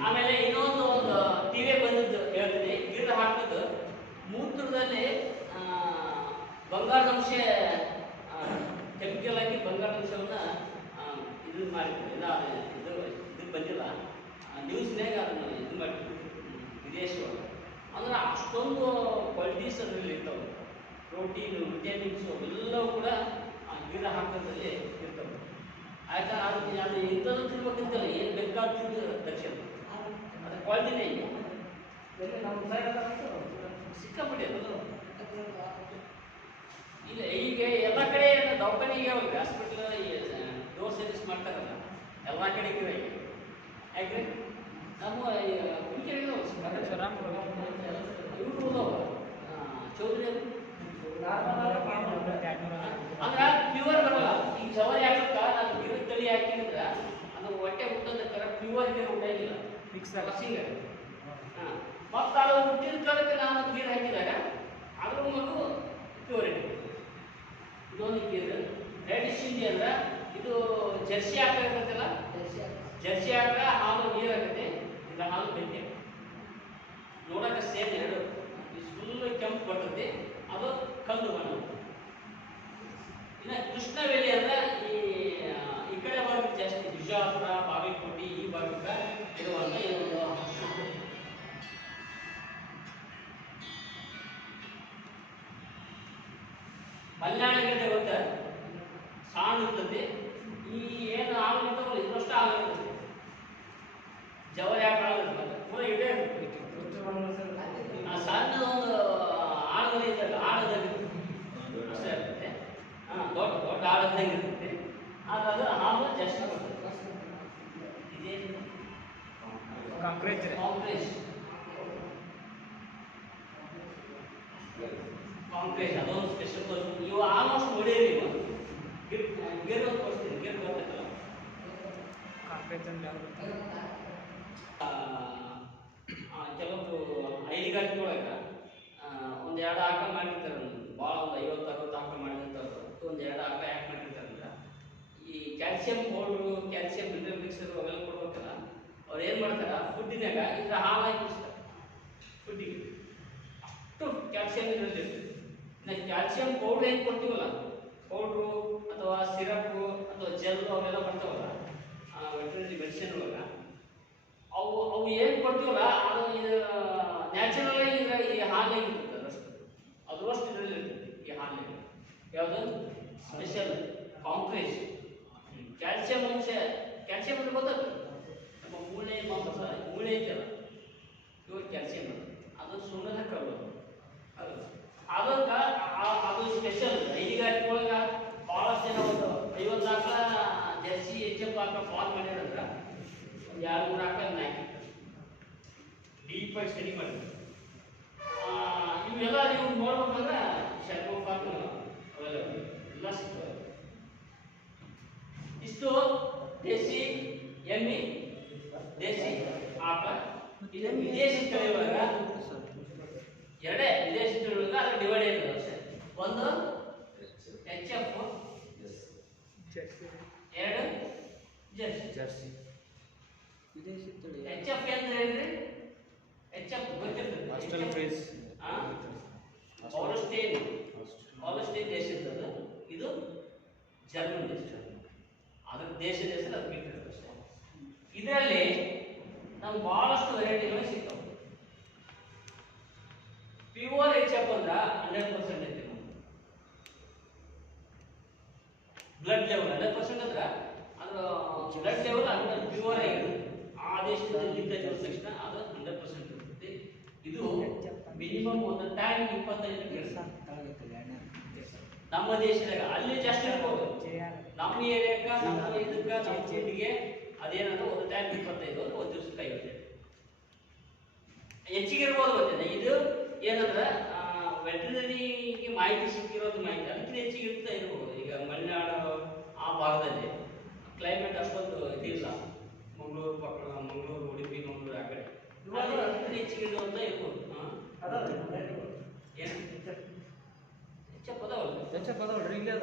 ಆಮೇಲೆ ಇನ್ನೊಂದು ಒಂದು ಟಿವಿ ಬಂದಿದ್ದು ಹೇಳ್ತೀನಿ, ಗಿಡ ಹಾಕೋದು ಮೂತ್ರದಲ್ಲಿ ಬಂಗಾರದಂಶ ಕೆಮಿಕಲ್ ಹಾಕಿ ಬಂಗಾರದಂಶವನ್ನು ಇದು ಮಾಡಿದ್ರು. ಇದು ಬಂದಿಲ್ಲ ನ್ಯೂಸ್ನಾಗ ಅದನ್ನು ಇದು ಮಾಡಿದ್ರು ವಿದೇಶಗಳು. ಅಂದ್ರೆ ಅಷ್ಟೊಂದು ಕ್ವಾಲಿಟೀಸ್ ಅದರಲ್ಲಿ ಇರ್ತವೆ, ಪ್ರೋಟೀನು ವಿಟಮಿನ್ಸು ಎಲ್ಲವೂ ಕೂಡ ಆ ಗಿಡ ಹಾಕೋದ್ರಲ್ಲಿ ಇರ್ತವೆ. ಆಯ್ತಾ? ಅದು ಇಂಥದ್ದು ತಿನ್ಬೇಕಂತಲ್ಲ, ಏನು ಬೇಕಾಗ್ತಿದ್ದು ತಕ್ಷಣ ಅದು ಕ್ವಾಲಿಟಿನೇ ಇಲ್ಲ, ಸಿಕ್ಕಾಪಟ್ಟೆ ಇಲ್ಲ. ಈಗ ಎಲ್ಲ ಕಡೆ ದವಾಖಾನೆಗೆ ಅವ್ರಿಗೆ ಹಾಸ್ಪಿಟ್ಲ್ ಡೋರ್ ಸರ್ವಿಸ್ ಮಾಡ್ತಾರಲ್ಲ, ಎಲ್ಲ ಕಡೆ ಗಿಡ ಇದೆ. ಯಾಕೆ ನಮ್ಮ ಕುಂಕೆರೆಗೆ ಇವರು ಚೌಧರಿ ಅಂದ್ರೆ ಪ್ಯೂರ್ ಬರಲ್ಲ. ಈಗ ಜವಾರಿ ಹಾಕಕ್ಕ ನಾನು ಗಿಡದ ತಳಿ ಹಾಕಿದ್ರೆ ಅದು ಹೊಟ್ಟೆ ಹುಟ್ಟದ ಥರ ಪ್ಯೂರ್ ಗಿಡ ಹುಟ್ಟಿಲ್ಲ, ಫಿಕ್ಸ್ ಹಸಿಂಗ. ಮತ್ತು ಅದು ಹುಟ್ಟಿದ ಕಾಲಕ್ಕೆ ನಾನು ನೀರು ಹಾಕಿದಾಗ ಅದ್ರ ಮಗು ಪ್ಯೂರಿಟಿ. ಇದೊಂದು ಗೀರು ರೆಡಿಶ್ ಇಂಡಿ ಅಂದ್ರೆ ಇದು ಜರ್ಸಿ ಹಾಕಿರ್ತಲ್ಲ, ಜರ್ಸಿ ಹಾಕ ಹಾಲು ನೀರು ಹಾಕತ್ತೆ, ಇಲ್ಲ ಹಾಲು ಬೆಂಡೆ ನೋಡಕ್ಕೆ ಸೇಮ್ ಎರಡು. ಫುಲ್ ಕೆಂಪು ಬರ್ತದೆ, ಅದು ಕಂದು ಬಣ್ಣ. ಇನ್ನು ಕೃಷ್ಣವೇಲಿ ಅಂದ್ರೆ ಈ ಕಡೆ ಭಾಗಕ್ಕೆ ಜಾಸ್ತಿ, ಬಿಜಾಪುರ, ಬಾಗಲಕೋಟೆ ಈ ಭಾಗಕ್ಕೆ ಇರುವಂತ ಇದೊಂದು ಮಲ್ನಾಡು ಗಿಡ ಗೊತ್ತ, ಸಾಣ್ ಇರ್ತದೆ. ಈ ಏನು ಹಾಲು ಇರ್ತಾವಲ್ಲ ಇದರಷ್ಟು ಹಾಲು ಇರ್ತದೆ, ಜವರಿ ಹಾಕೊಳ್ಳೋದು ಪೂರ ಇಡೇ ಸಣ್ಣದ ಒಂದು ಆಳದಲ್ಲಿ ಇದ್ದಾಗ ಆಳದಲ್ಲಿ ಅಷ್ಟೇ ಇರ್ತದೆ. ದೊಡ್ಡ ದೊಡ್ಡ ಆಳದಾಗ ಇರ್ತದೆ, ಆದ್ರೆ ಅದು ಹಾಲು ಜಾಸ್ತಿ ಬರ್ತದೆ. ಇದೇನು ಕಾಂಕ್ರೀಟ್ ಅದೊಂದು ಸ್ಪೆಷಲ್. ನೀವು ಆಲ್ಮೋಸ್ಟ್ ನೋಡಿರಿ, ಗೇರ್ ಒಂದು ತೋರಿಸ್ತೀನಿ, ಗೇರ್ ಬರ್ತೈತಲ್ಲ ಕೆಲವೊಂದು ಹೈನುಗಾರಿಕೆ ಒಳಗೆ ಒಂದು ಎರಡು ಆಕ ಮಾಡಿರ್ತಾರೆ, ಭಾಳ ಒಂದು 50-60 ಆಕ ಮಾಡಿರ್ತಾರೆ. ಒಂದು ಎರಡು ಆಕ ಯಾಕೆ ಮಾಡಿರ್ತಾರೆ ಅಂದ್ರೆ ಈ calcium powder, calcium mineral mixer ಅವೆಲ್ಲ ಕೊಡ್ಬೇಕಲ್ಲ, ಅವ್ರು ಏನು ಮಾಡ್ತಾರೆ ಫುಡ್ಡಿನಾಗ ಇದ್ರ ಹಾಲು ಹಾಕಿ ಕುಡಿಸ್ತಾರೆ. ಫುಡ್ಡಿಗೆ ಅಷ್ಟು ಕ್ಯಾಲ್ಸಿಯಂ ಇದರಲ್ಲಿ ಇರ್ತದೆ. ಇನ್ನು ಕ್ಯಾಲ್ಸಿಯಂ ಪೌಡ್ರ್ ಏನು ಕೊಡ್ತೀವಲ್ಲ, ಪೌಡ್ರು ಅಥವಾ ಸಿರಪ್ಪು ಅಥವಾ ಜೆಲ್ಲು ಅವೆಲ್ಲ ಬರ್ತಾವಲ್ಲ ವೆಟರ್ನರಿ ಮೆಡಿಸಿನ್ ಒಳಗೆ, ಅವು ಏನು ಕೊಡ್ತೀವಲ್ಲ ಅದು ಇದು ನ್ಯಾಚುರಲ್ ಆಗಿ ಈ ಹಾಲಿನಾಗ ಇರ್ತದೆ. ಅದರಷ್ಟು ಇದರಲ್ಲಿ ಇರ್ತದೆ ಈ ಹಾಲಿನಾಗ. ಯಾವುದು ಸ್ಪೆಷಲ್ ಕಾಂಕ್ರೀಸ್ ಕ್ಯಾಲ್ಸಿಯಂ ಅಂಶ. ಕ್ಯಾಲ್ಸಿಯಂ ಅಂದ್ರೆ ಗೊತ್ತಾಗ್ತದೆ, ನಮ್ಮ ಮೂಳೆ ಮಾಂಸ ಮೂಳೆ ಐತಲ್ಲ ಇವಾಗ ಕ್ಯಾಲ್ಸಿಯಂ ಅದು ಸುಣ್ಣದ ಕಲ್ಲು, ಅದಕ್ಕೆ ಅದು ಸ್ಪೆಷಲ್. ಹೈನುಗಾರಿಕೆ ಒಳಗೆ ಭಾಳಷ್ಟು ಜನ ಒಂದು 50 ಆಕಳ ಜರ್ಸಿ HF ಆಕಳ ಫಾರ್ಮ್ ಮಾಡ್ಯಾರಂದ್ರೆ ಒಂದು 2-3 ಆಕಳ ಹಾಕಿರ್ತಾರೆ, ಡೀಪಾಗಿ ಸ್ಟಡಿ ಮಾಡಿದ್ರು. ಇವೆಲ್ಲ ನೀವು ನೋಡ್ಬೇಕಂದ್ರೆ ಶರ್ಮ ಫಾರ್ಮ್ ಅವೆಲ್ಲ ಎಲ್ಲ ಸಿಗ್ತವೆ. ಇಷ್ಟು ದೇಸಿ ಎಮ್ಮೆ, ದೇಸಿ ಆಕಳ. ಇದು ವಿದೇಶಿ ತಳಿ ಒಳಗೆ ಎರಡೇ ವಿದೇಶಿ ತಳಿ ಒಳಗೆ ಅದ್ರ ಡಿವೈಡ್ ಆಗಿದೆ. ಒಂದು HF, ಎರಡು ಜರ್ಸಿ. ವಿದೇಶಿ ತಳಿ HF ಅಂದ್ರೆ ಹೇಳ್ರಿ, HF ಗೊತ್ತಿರ್ತದೆ, ಹಾಲ್ಸ್ಟೈನ್ ದೇಶದ, ಇದು ಜರ್ಮನ್ ದೇಶ. ಅದ್ರ ದೇಶದ ಹೆಸರು ಅದು ಬಿಟ್ಟಿರ್ತದೆ ಅಷ್ಟೇ. ಇದರಲ್ಲಿ ನಮ್ಗೆ ಬಹಳಷ್ಟು ವೆರೈಟಿಗಳು ಸಿಗ್ತವೆ. ಪ್ಯೂರ್ HF ಅಂದ್ರೆ 100% ಐತಿ. ಬ್ಲಡ್ ಲೆವೆಲ್ 100% ಅಂದ್ರೆ ಅದು ಬ್ಲಡ್ ಲೆವೆಲ್ ಅಂದ್ರೆ ಪ್ಯೂರ್ ಆಗಿರುತ್ತೆ. ಆ ದೇಶದಲ್ಲಿ ತಕ್ಷಣ ಅದು 100% ಇರುತ್ತೆ. ಇದು ಮಿನಿಮಮ್ ಒಂದು ಟೈಮ್ 25 ನಮ್ಮ ದೇಶದಾಗ, ಅಲ್ಲಿ ಜಾಸ್ತಿ ಇರ್ಬೋದು. ನಮ್ಮ ಏರಿಯಾಕ್ಕೆ, ನಮ್ಮ ಇದಕ್ಕೆ, ನಮ್ಮ ಫುಡ್ಗೆ ಅದೇನಂದ್ರೆ ಒಂದು ಟೈಮ್ 25 ಒಂದು ದಿವಸಕ್ಕೆ 50 ಹೆಚ್ಚಿಗೆ ಇರ್ಬೋದು. ಗೊತ್ತಿದೆ ಇದು ಏನಂದ್ರೆ ವೆಟರ್ನರಿಗೆ ಮಾಹಿತಿ ಸಿಕ್ಕಿರೋದು ಮಾಹಿತಿ ಅದಕ್ಕಿಂತ ಹೆಚ್ಚಿಗೆ ಇರ್ತಾ ಇರ್ಬೋದು. ಈಗ ಮಲೆನಾಡು ಆ ಭಾಗದಲ್ಲಿ ಕ್ಲೈಮೇಟ್ ಅಷ್ಟೊಂದು ಇದಿಲ್ಲ, ಮಂಗಳೂರು ಪಕ್ಕ, ಮಂಗಳೂರು, ಉಡುಪಿ, ಮಂಗಳೂರು ಆ ಕಡೆ ಅದಕ್ಕಿಂತ ಹೆಚ್ಚಿಗೆ ಇರುವಂತ ಇರ್ಬೋದು. ಏನು ಹೆಚ್ಚಪ್ಪ ಅದಾವಲ್ರಿ ಇಲ್ಲೇ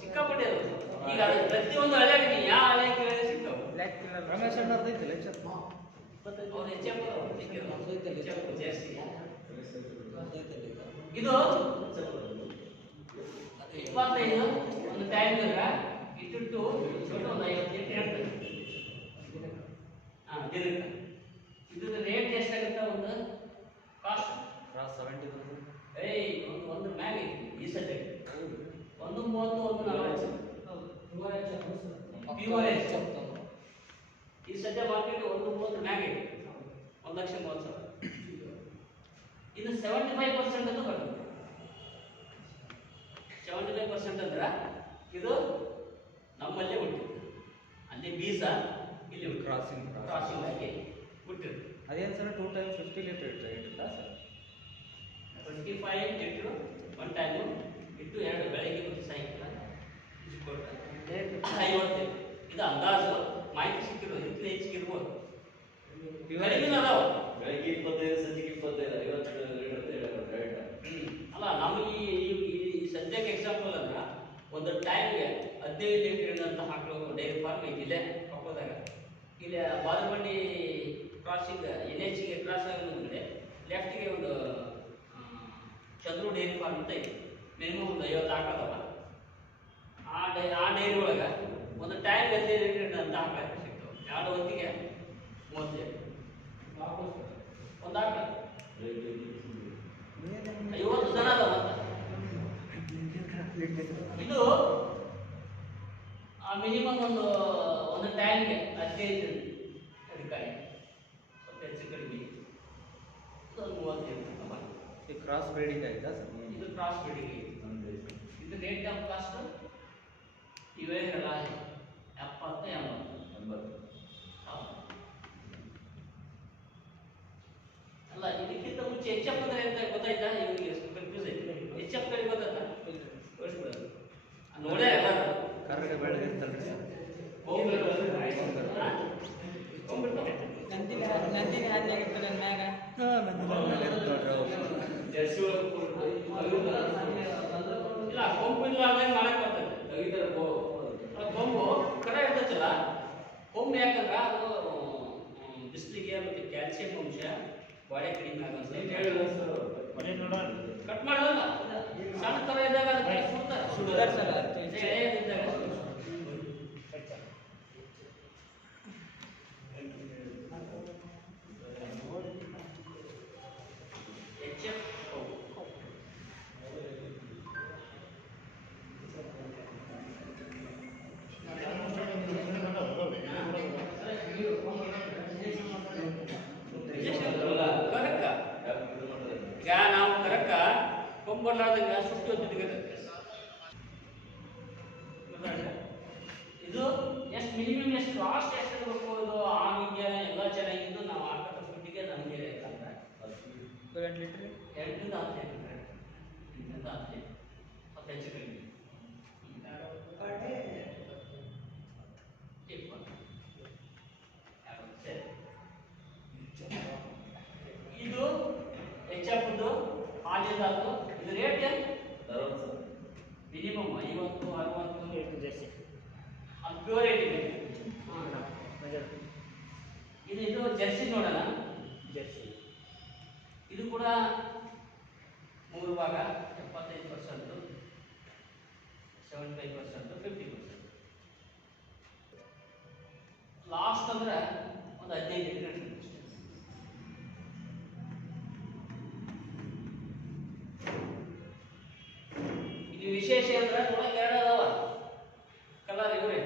ಸಿಕ್ಕಾಪಟ್ಟೆ ಅದಾವ. ಈಗ ಅದು ಪ್ರತಿಯೊಂದು ಹಳ್ಳಿಯಾಗ ನೀವು ಯಾವ ಹಳ್ಳಿ ಕೇಳಿದ್ರೆ ಸಿಗ್ತಾವೆ. ರಮೇಶ್ ಅಣ್ಣ ಐತಲ್ಲ ಅವ್ರು ಹೆಚ್ಚಪ್ಪ ಜಾಸ್ತಿ. ಇದು 25 ಒಂದು ಟೈಮ್ದಾಗ ಇಟ್ಟು ಒಂದು 58 ಹೇಳ್ತಾರೆ ದಿನಕ್ಕೆ. ಇದ್ರ ರೇಟ್ ಎಷ್ಟಾಗುತ್ತೆ? ಒಂದು ಕಾಸ್ಟ್ ಒಂದು ಮ್ಯಾಗ ಐತಿ ಈ ಸದ್ಯಕ್ಕೆ 130, 140 ಈ ಸದ್ಯ ಮಾರ್ಕೆಟ್ 130 ಮ್ಯಾಗ ಐತಿ, 1,30,30,000. ಇದು 75% ಅದು ಬರ್ತದೆ. 75% ಅಂದ್ರೆ ಇದು ನಮ್ಮಲ್ಲೇ ಹುಟ್ಟಿದೆ, ಅಲ್ಲಿ ಬೀಜ ಇಲ್ಲಿ ಕ್ರಾಸಿಂಗ್ ಆಗಿ ಹುಟ್ಟಿದೆ. ಅದೇನು ಸರ್ 2 times 50 ಲೀಟರ್ ಇಟ್ಟಿಲ್ಲ ಸರ್? 25 ಲೀಟ್ರು ಒನ್ ಟೈಮು ಇಟ್ಟು 2 ಬೆಳಗ್ಗೆ ಮತ್ತು ಸಾಯಂಕಾಲ ಕೊಟ್ಟರೆ 50. ಇದು ಅಂದಾಜು ಮಾಹಿತಿ ಸಿಕ್ಕಿರೋದು, ಇದಕ್ಕಿಂತ ಹೆಚ್ಚಿಗೆ ಇರ್ಬೋದು. ಕಡಿಮೆ ಅದಾವ. ಬೆಳಗ್ಗೆ 25, ಸಂಜೆಗೆ 25, 50 ಲೀಟರ್ ಅಲ್ಲ, ನಮಗೆ ಈ ಸದ್ಯಕ್ಕೆ ಎಕ್ಸಾಂಪಲ್ ಅಂದ್ರೆ ಒಂದು ಟೈಮ್ಗೆ 15 ಲೀಟರ್ ಅಂತ ಹಾಕೋ ಡೈರಿ ಫಾರ್ಮ್ ಐತಿ ಇಲ್ಲೇ ಕೊಪ್ಪದಾಗ. ಇಲ್ಲಿ ಬಾದಮಂಡಿ ಕ್ರಾಸಿಂಗ್ NHಗೆ ಕ್ರಾಸ್ ಆಗೋದ್ರೆ ಲೆಫ್ಟ್ಗೆ ಒಂದು ಚಂದ್ರು ಡೈರಿ ಫಾರ್ಮ್ ಅಂತ ಐತಿ. ಮಿನಿಮಮ್ ಒಂದು 50 ಹಾಕೋದವ. ಆ ಡೈರಿ ಒಳಗೆ ಒಂದು ಟೈಮ್ 15 ಲೀಟರ್ ಅಂತ ಹಾಕಕ್ಕೆ ಸಿಗ್ತವೆ. 2 ಹೊತ್ತಿಗೆ 30 ಲೀಟರ್ ಒಂದು ಹಾಕ 50 ಜನ ಅದಾವ ಅಂತ. ಇದು ಮಿನಿಮಮ್ ಒಂದು ಟೈಮ್ಗೆ 15 ಅಡಿಕಾಯಿ, ಸ್ವಲ್ಪ ಹೆಚ್ಚು ಕಡಿಮೆ ಒಂದು 30 ಲೀಟರ್. ಕ್ರಾಸ್ ಬ್ರೀಡಿಂಗ್ ಆಗಿದೆ ಸರ್? ಇದು ಕ್ರಾಸ್ ಬ್ರೀಡಿಂಗ್ ಐತಿ. ಇದು ರೇಟ್ ಆಫ್ ಕಾಸ್ಟ್ ಇವೆಲ್ಲ 70, 80. ಅಲ್ಲ, ಇದಕ್ಕಿಂತ ಮುಂಚೆ HF ಅಂದ್ರೆ ಅಂತ ಗೊತ್ತಾಯ್ತಾ? ಇವನಿಗೆ ಕನ್ಫ್ಯೂಸ್ ಐತಿ. HF ಕಡೆ ಗೊತ್ತಾಯ್ತಾ? ತೋರಿಸ್ಬಿಡೋದು ನೋಡೇ ಎಲ್ಲ ಕರ್ನಾಟಕ ಬೆಳಗಿರ್ತಲ್ರಿ ಸರ್? ನಂದಿನಿ ಹಾದಿಯಾಗಿರ್ತಲ್ಲ ಮ್ಯಾಗ. ಜರ್ಸಿ ಇಲ್ಲ, ಕೊಂಬು ಇಲ್ಲಾರ್ದಂಗೆ ಮಾಡಕ್ಕೆ ಬರ್ತದೆ. ಕೊಂಬು ಕರ ಇರ್ತೈತಲ್ಲ, ಕೊಂಬು ಯಾಕಂದ್ರೆ ಅದು ಬಿಸಿಲಿಗೆ ಮತ್ತು ಕ್ಯಾಲ್ಸಿಯಂ ಅಂಶ ಬಾಳೆ ಕಡಿಮೆ ಆಗುತ್ತೆ. ಕಟ್ ಮಾಡೋಲ್ಲ, ಸಣ್ಣ ಕರ ಇದ್ದಾಗ ಶುಗರ್ ಸರ್ ಈಗ ನಾವು ಕರಕ್ಕ ಕೊಂಬರ್ಲಾರ್ದಂಗ ಸುಟ್ಟು ಇದು ಎಷ್ಟು ಮಿನಿಮಮ್ ಎಷ್ಟು ಕಾಸ್ಟ್ ಎಷ್ಟು ಇರಬೇಕು? ಇದು ಆರೋಗ್ಯ ಎಲ್ಲ ಚೆನ್ನಾಗಿದ್ದು ನಾವು ಹಾಕೋ ಫುಡ್ಡಿಗೆ ನಮಗೆ 2 ಲೀಟ್ರ್ 2ರಿಂದ 10 ಲೀಟರ್, 2ರಿಂದ 10 ಲೀಟರ್ ಸ್ವಲ್ಪ ಹೆಚ್ಚು ಕಡಿಮೆ. ಇದು HF ಹಾಲಿಂದಾತು. ಇದು ರೇಟ್ ಮಿನಿಮಮ್ 50, 60 ಅದು ಪ್ಯೂರ್ ರೇಟ್ ಇದೆ. ಇದು ಜರ್ಸಿ ನೋಡೋಣ. ಜರ್ಸಿ ಇದು ಕೂಡ 3 ಭಾಗ 75%, 75%, 50%. ಲಾಸ್ಟ್ ಅಂದ್ರೆ ಒಂದು 15 ಲೀಟರ್. ಇದು ವಿಶೇಷ ಅಂದ್ರೆ ಒಳಗೆ 2 ಅದಾವ ಕಲರ್. ಇವ್ರೆ